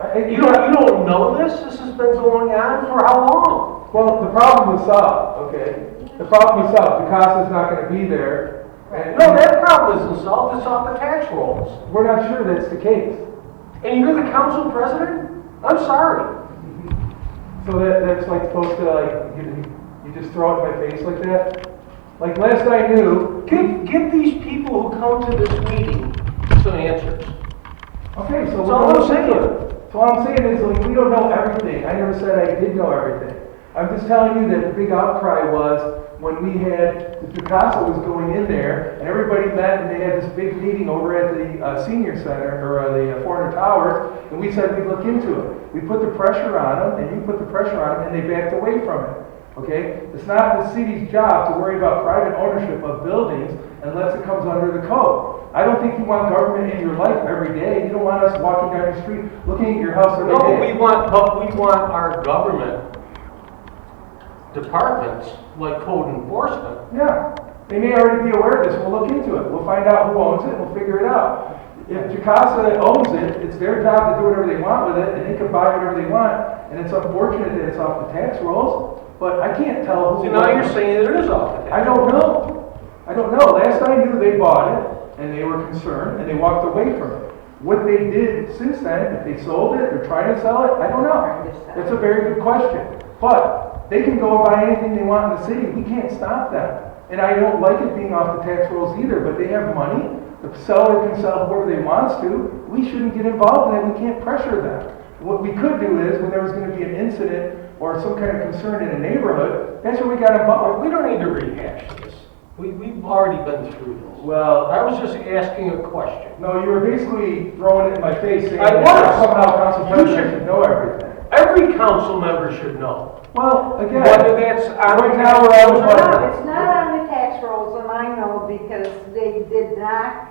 I- you don't know this? This has been going on for how long? Well, the problem was solved, okay? The problem was solved. GCASA's not gonna be there. and- No, that problem isn't solved, it's off the tax rolls. We're not sure that's the case. And you're the council president? I'm sorry. So that's like supposed to you just throw it in my face like that? Like last I knew. Give these people who come to this meeting some answers. Okay, so That's all I'm saying. So all I'm saying is, like, we don't know everything. I never said I did know everything. I'm just telling you that the big outcry was when we had, the GCASA was going in there, and everybody met, and they had this big meeting over at the senior center, or the 400 Towers, and we said we'd look into it. We put the pressure on them, and you put the pressure on them, and they backed away from it. Okay? It's not the city's job to worry about private ownership of buildings unless it comes under the code. I don't think you want government in your life every day. You don't want us walking down your street looking at your house every No, day. but we want our government departments, like code enforcement. Yeah, they may already be aware of this. We'll look into it. We'll find out who owns it. We'll figure it out. If GCASA owns it, it's their job to do whatever they want with it, and they can buy whatever they want. And it's unfortunate that it's off the tax rolls, but I can't tell who. So now you're saying that it is off the tax. I don't know. I don't know. Last I knew, they bought it, and they were concerned, and they walked away from it. What they did since then, if they sold it or trying to sell it, I don't know. That's a very good question. But they can go and buy anything they want in the city. We can't stop them. And I don't like it being off the tax rolls either, but they have money. The seller can sell whoever they wants to. We shouldn't get involved in it. We can't pressure them. What we could do is, when there was going to be an incident or some kind of concern in a neighborhood, that's where we got involved. We don't need to rehash this. We've already been through this. Well, I was just asking a question. no, you were basically throwing it in my face saying I that was. somehow Councilperson You should- should know everything. Every council member should know. Well, again, Whether that's on right the now we're tax on rolls the or budget. not. It's not on the tax rolls, and I know because they did not,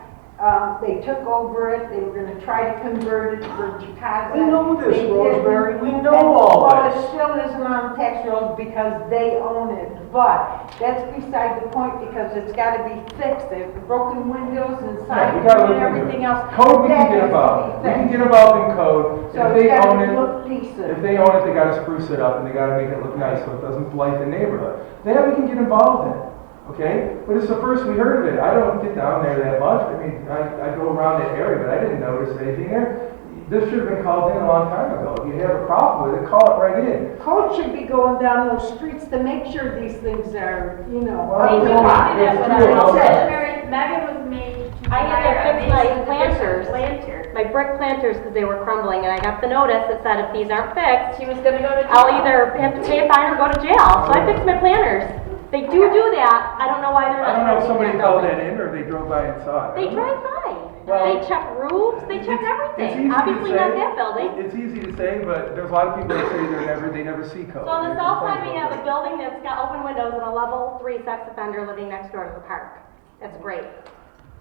they took over it, they were gonna try to convert it for GCASA. We know this, They didn't. Rosemary, we know And, all well, this. it still isn't on the tax rolls because they own it, but that's beside the point because it's gotta be fixed. There's broken windows and Yeah, we siding gotta and look into everything it. else. Code we That can get has to involved. be We can fixed. get involved in code. So If they it's own gotta it, look decent. if they own it, they gotta spruce it up and they gotta make it look nice so it doesn't blight the neighborhood. That we can get involved in, okay? But it's the first we heard of it. I don't get down there that much. I mean, I go around that area, but I didn't notice anything there. This should have been called in a long time ago. If you have a problem with it, call it right in. Code should be going down those streets to make sure these things are, you know. Well, They do there's that there's with three of our them. Rosemary, Megan was made to. I had to fix my planters. Planter. My brick planters, because they were crumbling, and I got the notice that said if these aren't fixed, She was gonna go to jail. I'll either have to pay a fine or go to jail. So I fixed my planters. They do that. I don't know why they're I not. don't know if somebody fixing called that that in or they drove by and saw it. They drive by. Well, They check roofs, they check It's everything. easy to Obviously say. not that building. It's easy to say, but there's a lot of people that say they never see code. So on the They south complain side, we about have a it. building that's got open windows and a level 3 sex offender living next door to the park. That's great.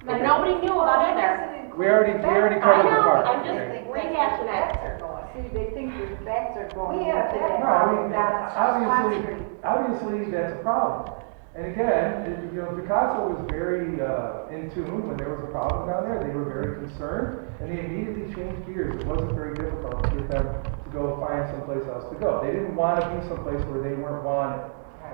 And nobody knew about either. We already I covered the know, part. I'm just okay. rehashing it. See, they think their backs are going We have into that that. No, I problem mean, down at South Swan Street. obviously that's a problem. And again, GCASA was very in tune when there was a problem down there. They were very concerned, and they immediately changed gears. It wasn't very difficult to get them to go find someplace else to go. They didn't want to be someplace where they weren't wanted.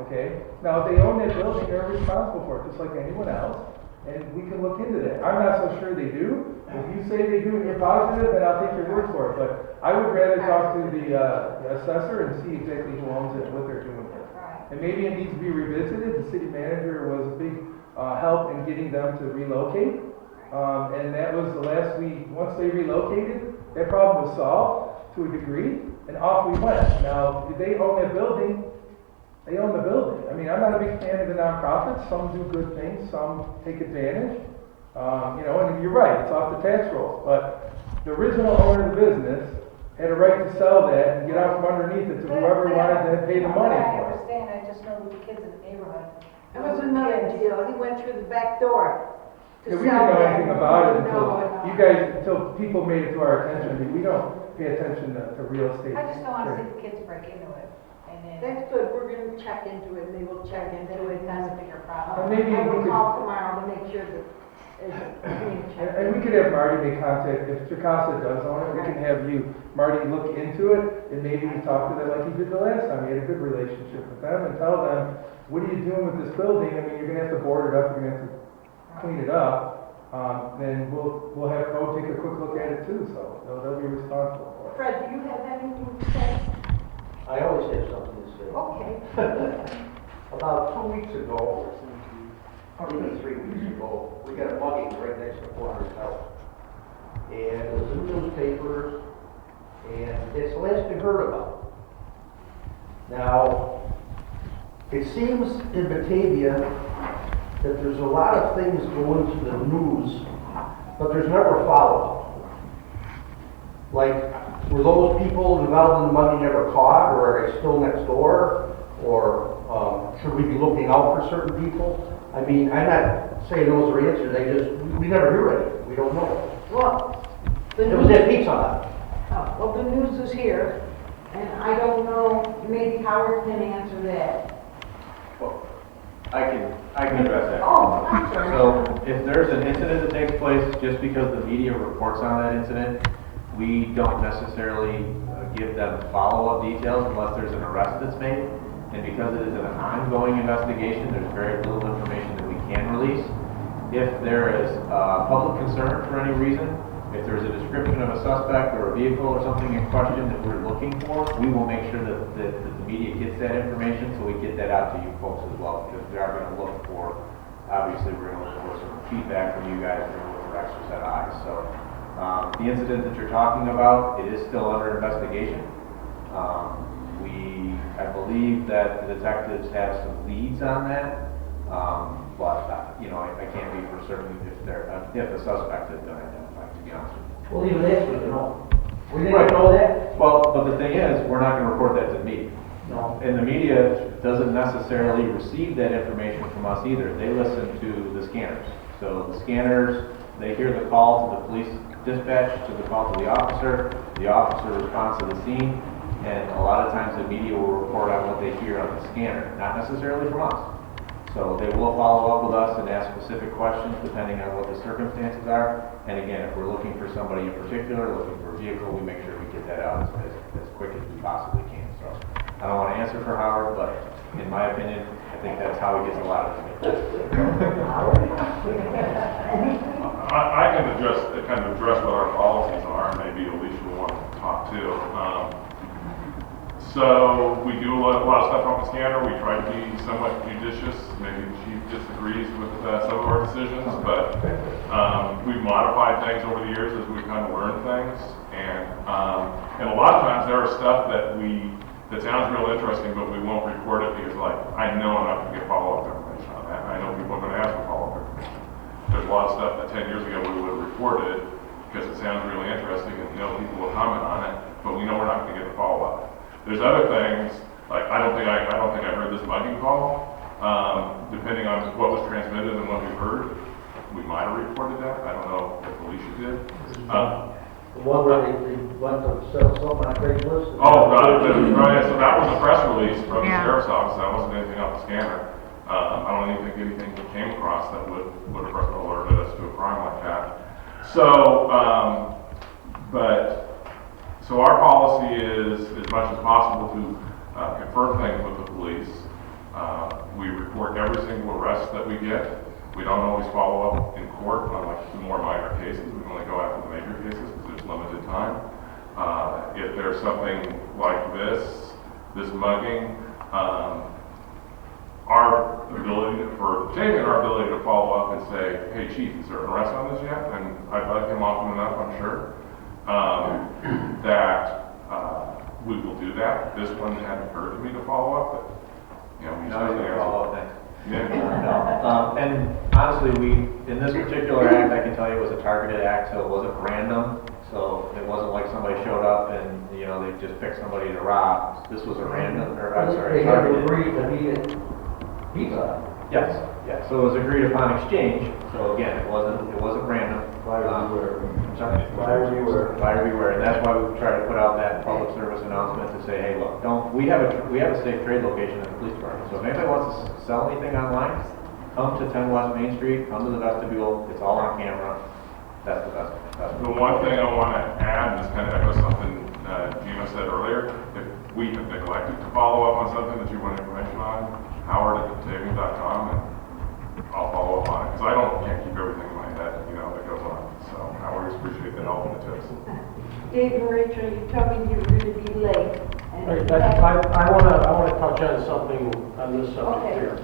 Okay? Now, if they own that building, they're responsible for it, just like anyone else. And we can look into that. I'm not so sure they do. If you say they do and you're positive, then I'll take your word for it. But I would rather talk to the assessor and see exactly who owns it and what they're doing with it. And maybe it needs to be revisited. The city manager was a big help in getting them to relocate. And that was the last once they relocated, that problem was solved to a degree, and off we went. Now, if they own that building, they own the building. I mean, I'm not a big fan of the nonprofits. Some do good things, some take advantage. And you're right, it's off the tax rolls. But the original owner of the business had a right to sell that and get out from underneath it to whoever wanted to pay the money I for for it. understand, I just know the kids in the neighborhood. It was another deal. He went through the back door to Yeah, sell we didn't know that. anything about it No. until people made it to our attention. I mean, we don't pay attention to real estate. I just don't want to Sure. see the kids break into it. And then That's good. We're gonna check into it and they will check into it. that's a bigger problem. And maybe I we will could, call tomorrow to make sure that it's being checked. and we could have Marty make contact, if GCASA does own it, we can have Marty look into it, and maybe you talk to them like you did the last time. You had a good relationship with them, and tell them, what are you doing with this building? I mean, you're gonna have to board it up, you're gonna have to clean it up. Then we'll have code take a quick look at it too, so they'll be responsible for it. Fred, do you have anything to say? I always have something to say. Okay. About 2 weeks ago, even 3 weeks ago, we got a mugging right next to Warner's house. And it was in the newspapers, and it's the last we heard about. Now, It seems in Batavia that there's a lot of things going to the news, but there's never follow-up. Like, were those people involved in the mugging never caught, or are they still next door? Or should we be looking out for certain people? I mean, I'm not saying those are answers, we never hear it, we don't know. Well, the It was news, that Pizza Hut. well, the news is here, and I don't know, maybe Howard can answer that. I can address that. Oh, I'm sorry. So if there's an incident that takes place, just because the media reports on that incident, we don't necessarily give them follow-up details unless there's an arrest that's made. And because it is an ongoing investigation, there's very little information that we can release. If there is public concern for any reason, if there's a description of a suspect or a vehicle or something in question that we're looking for, we will make sure that the media gets that information, so we get that out to you folks as well, because we are going to look for, obviously, we're going to look for some feedback from you guys, we're going to look for extra set of eyes. So the incident that you're talking about, it is still under investigation. I believe that the detectives have some leads on that, but I can't be for certain if a suspect has been identified, to be honest with you. Well, even that we don't know. We didn't know that? Well, but the thing is, we're not going to report that to the media. No. And the media doesn't necessarily receive that information from us either. They listen to the scanners. So the scanners, they hear the call to the police dispatch, to the call to the officer responds to the scene, and a lot of times the media will report on what they hear on the scanner, not necessarily from us. So they will follow up with us and ask specific questions depending on what the circumstances are. And again, if we're looking for somebody in particular, looking for a vehicle, we make sure we get that out as quick as we possibly can. So I don't want to answer for Howard, but in my opinion, I think that's how he gets a lot of information. I can kind of address what our policies are, and maybe Alicia will want to talk too. So we do a lot of stuff on the scanner. We try to be somewhat judicious. Maybe the chief disagrees with some of our decisions, but we've modified things over the years as we kind of learn things. And a lot of times there are stuff that sounds real interesting, but we won't report it because, like, I know I'm not going to get follow-up information on that. I know people are going to ask for follow-up information. There's a lot of stuff that 10 years ago we would have reported because it sounds really interesting and people will comment on it, but we know we're not going to get the follow-up. There's other things, like I don't think I heard this mugging call. Depending on what was transmitted and what we heard, we might have reported that. I don't know if Alicia did. The one where they went to sell something on Craigslist? Oh, right. So that was a press release from the sheriff's office. That wasn't anything off the scanner. I don't even think anything came across that would have alerted us to a crime like that. So, So our policy is, as much as possible, to confirm things with the police. We report every single arrest that we get. We don't always follow up in court on like the more minor cases. We only go after the major cases because there's limited time. If there's something like this mugging, our ability to follow up and say, hey chief, is there an arrest on this yet? And I bug him often enough, I'm sure. That we will do that. This one hadn't occurred to me to follow up, but we certainly follow up. Thanks. Yeah. And honestly, in this particular act, I can tell you it was a targeted act, so it wasn't random. So it wasn't like somebody showed up and they just picked somebody to rob. This was a random, They had to agree to meet at Pizza. Yes. So it was agreed upon exchange. So again, it wasn't random. Buyer beware, and that's why we try to put out that public service announcement to say, hey, look, we have a safe trade location at the police department. So if anybody wants to sell anything online, come to 10 West Main Street, come to the vestibule. It's all on camera. That's the best. The one thing I want to add, and this kind of echoes something Gina said earlier, if we have neglected to follow up on something that you want information on, howard@batavia.com, and I'll follow up on it, because I can't keep everything in my head, that goes on. So I always appreciate the help and the tips. Dave and Rachel, you told me you were going to be late. I want to touch on something on this subject here.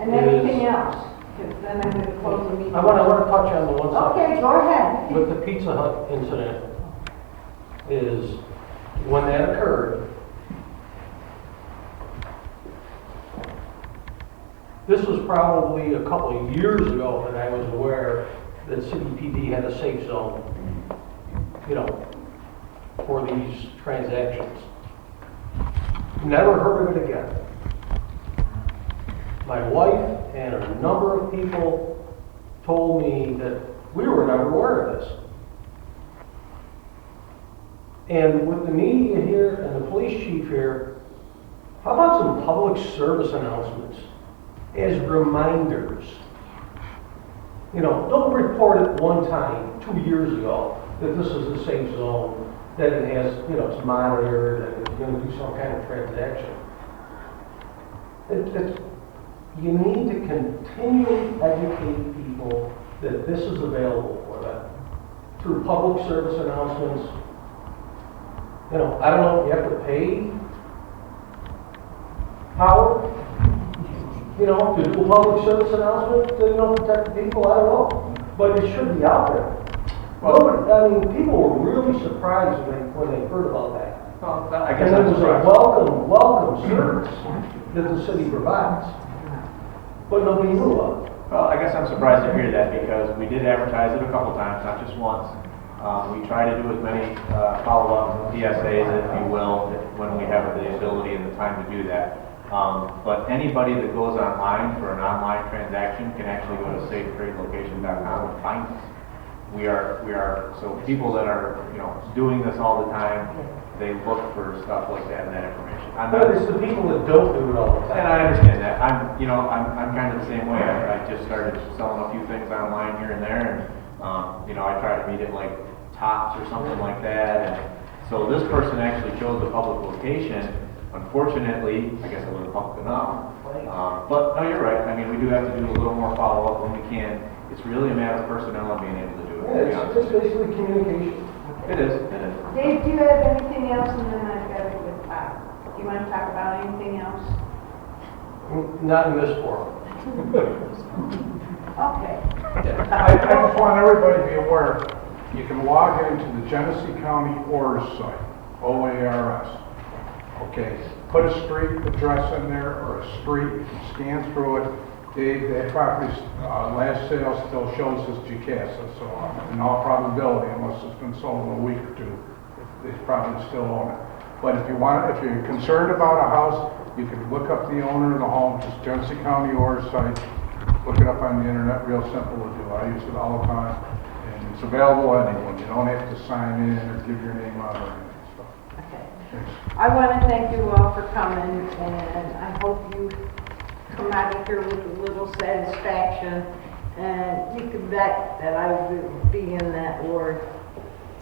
And anything else? Because then I'm going to close the meeting. I want to touch on the one subject. Okay, go ahead. With the Pizza Hut incident, is when that occurred, This was probably a couple of years ago that I was aware that City PD had a safe zone, you know, for these transactions. Never heard of it again. My wife and a number of people told me that we were never aware of this. And with the media here and the police chief here, how about some public service announcements as reminders? You know, don't report it one time, 2 years ago, that this is a safe zone, that it has, you know, it's monitored, and it's gonna do some kind of transaction. You need to continually educate people that this is available for them through public service announcements. You know, I don't know if you have to pay Howard, you know, to do a public service announcement to, you know, protect the people, I don't know. But it should be out there. Nobody, I mean, people were really surprised when they heard about that. Well, I guess And it I'm was a surprised. welcome service that the city provides. But nobody knew about it. Well, I guess I'm surprised to hear that because we did advertise it a couple times, not just once. We try to do as many follow-up PSAs, if you will, when we have the ability and the time to do that. But anybody that goes online for an online transaction can actually go to safetradelocation.com and find us. We are, so people that are, you know, doing this all the time, they look for stuff like that and that information. But it's the people that don't do it all the time. And I understand that. I'm kind of the same way. I just started selling a few things online here and there, and you know, I try to meet at like Tops or something like that. And so this person actually chose the public location. Unfortunately, I guess it wasn't public enough. But no, you're right. I mean, we do have to do a little more follow-up when we can. It's really a matter of personnel and being able to do it. Yeah, it's just basically communication. It is. Dave, do you have anything else? And then I've got it with Bob. Do you want to talk about anything else? Not in this forum. Okay. I just want everybody to be aware, you can log into the Genesee County OARS site, OARS. Okay, put a street address in there or a street, you can scan through it. That property's last sale still shows as GCASA, so in all probability, unless it's been sold in a week or two, they probably still own it. But if you're concerned about a house, you can look up the owner of the home, just Genesee County OARS site, look it up on the internet, real simple to do. I use it all the time, and it's available to anyone. You don't have to sign in or give your name out or anything. So. Okay. Thanks. I want to thank you all for coming, and I hope you come out of here with a little satisfaction. And you can bet that I will be in that ward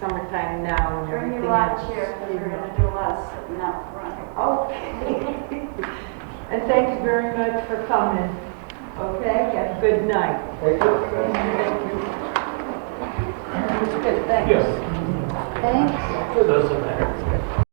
summertime now and Bring everything your lawn else. chair, because we're going to do a lot of sitting out front. Okay. And thank you very much for coming. Okay, have a good night. Thank you. Thank you. It's good, thanks. Yes. Thanks. It doesn't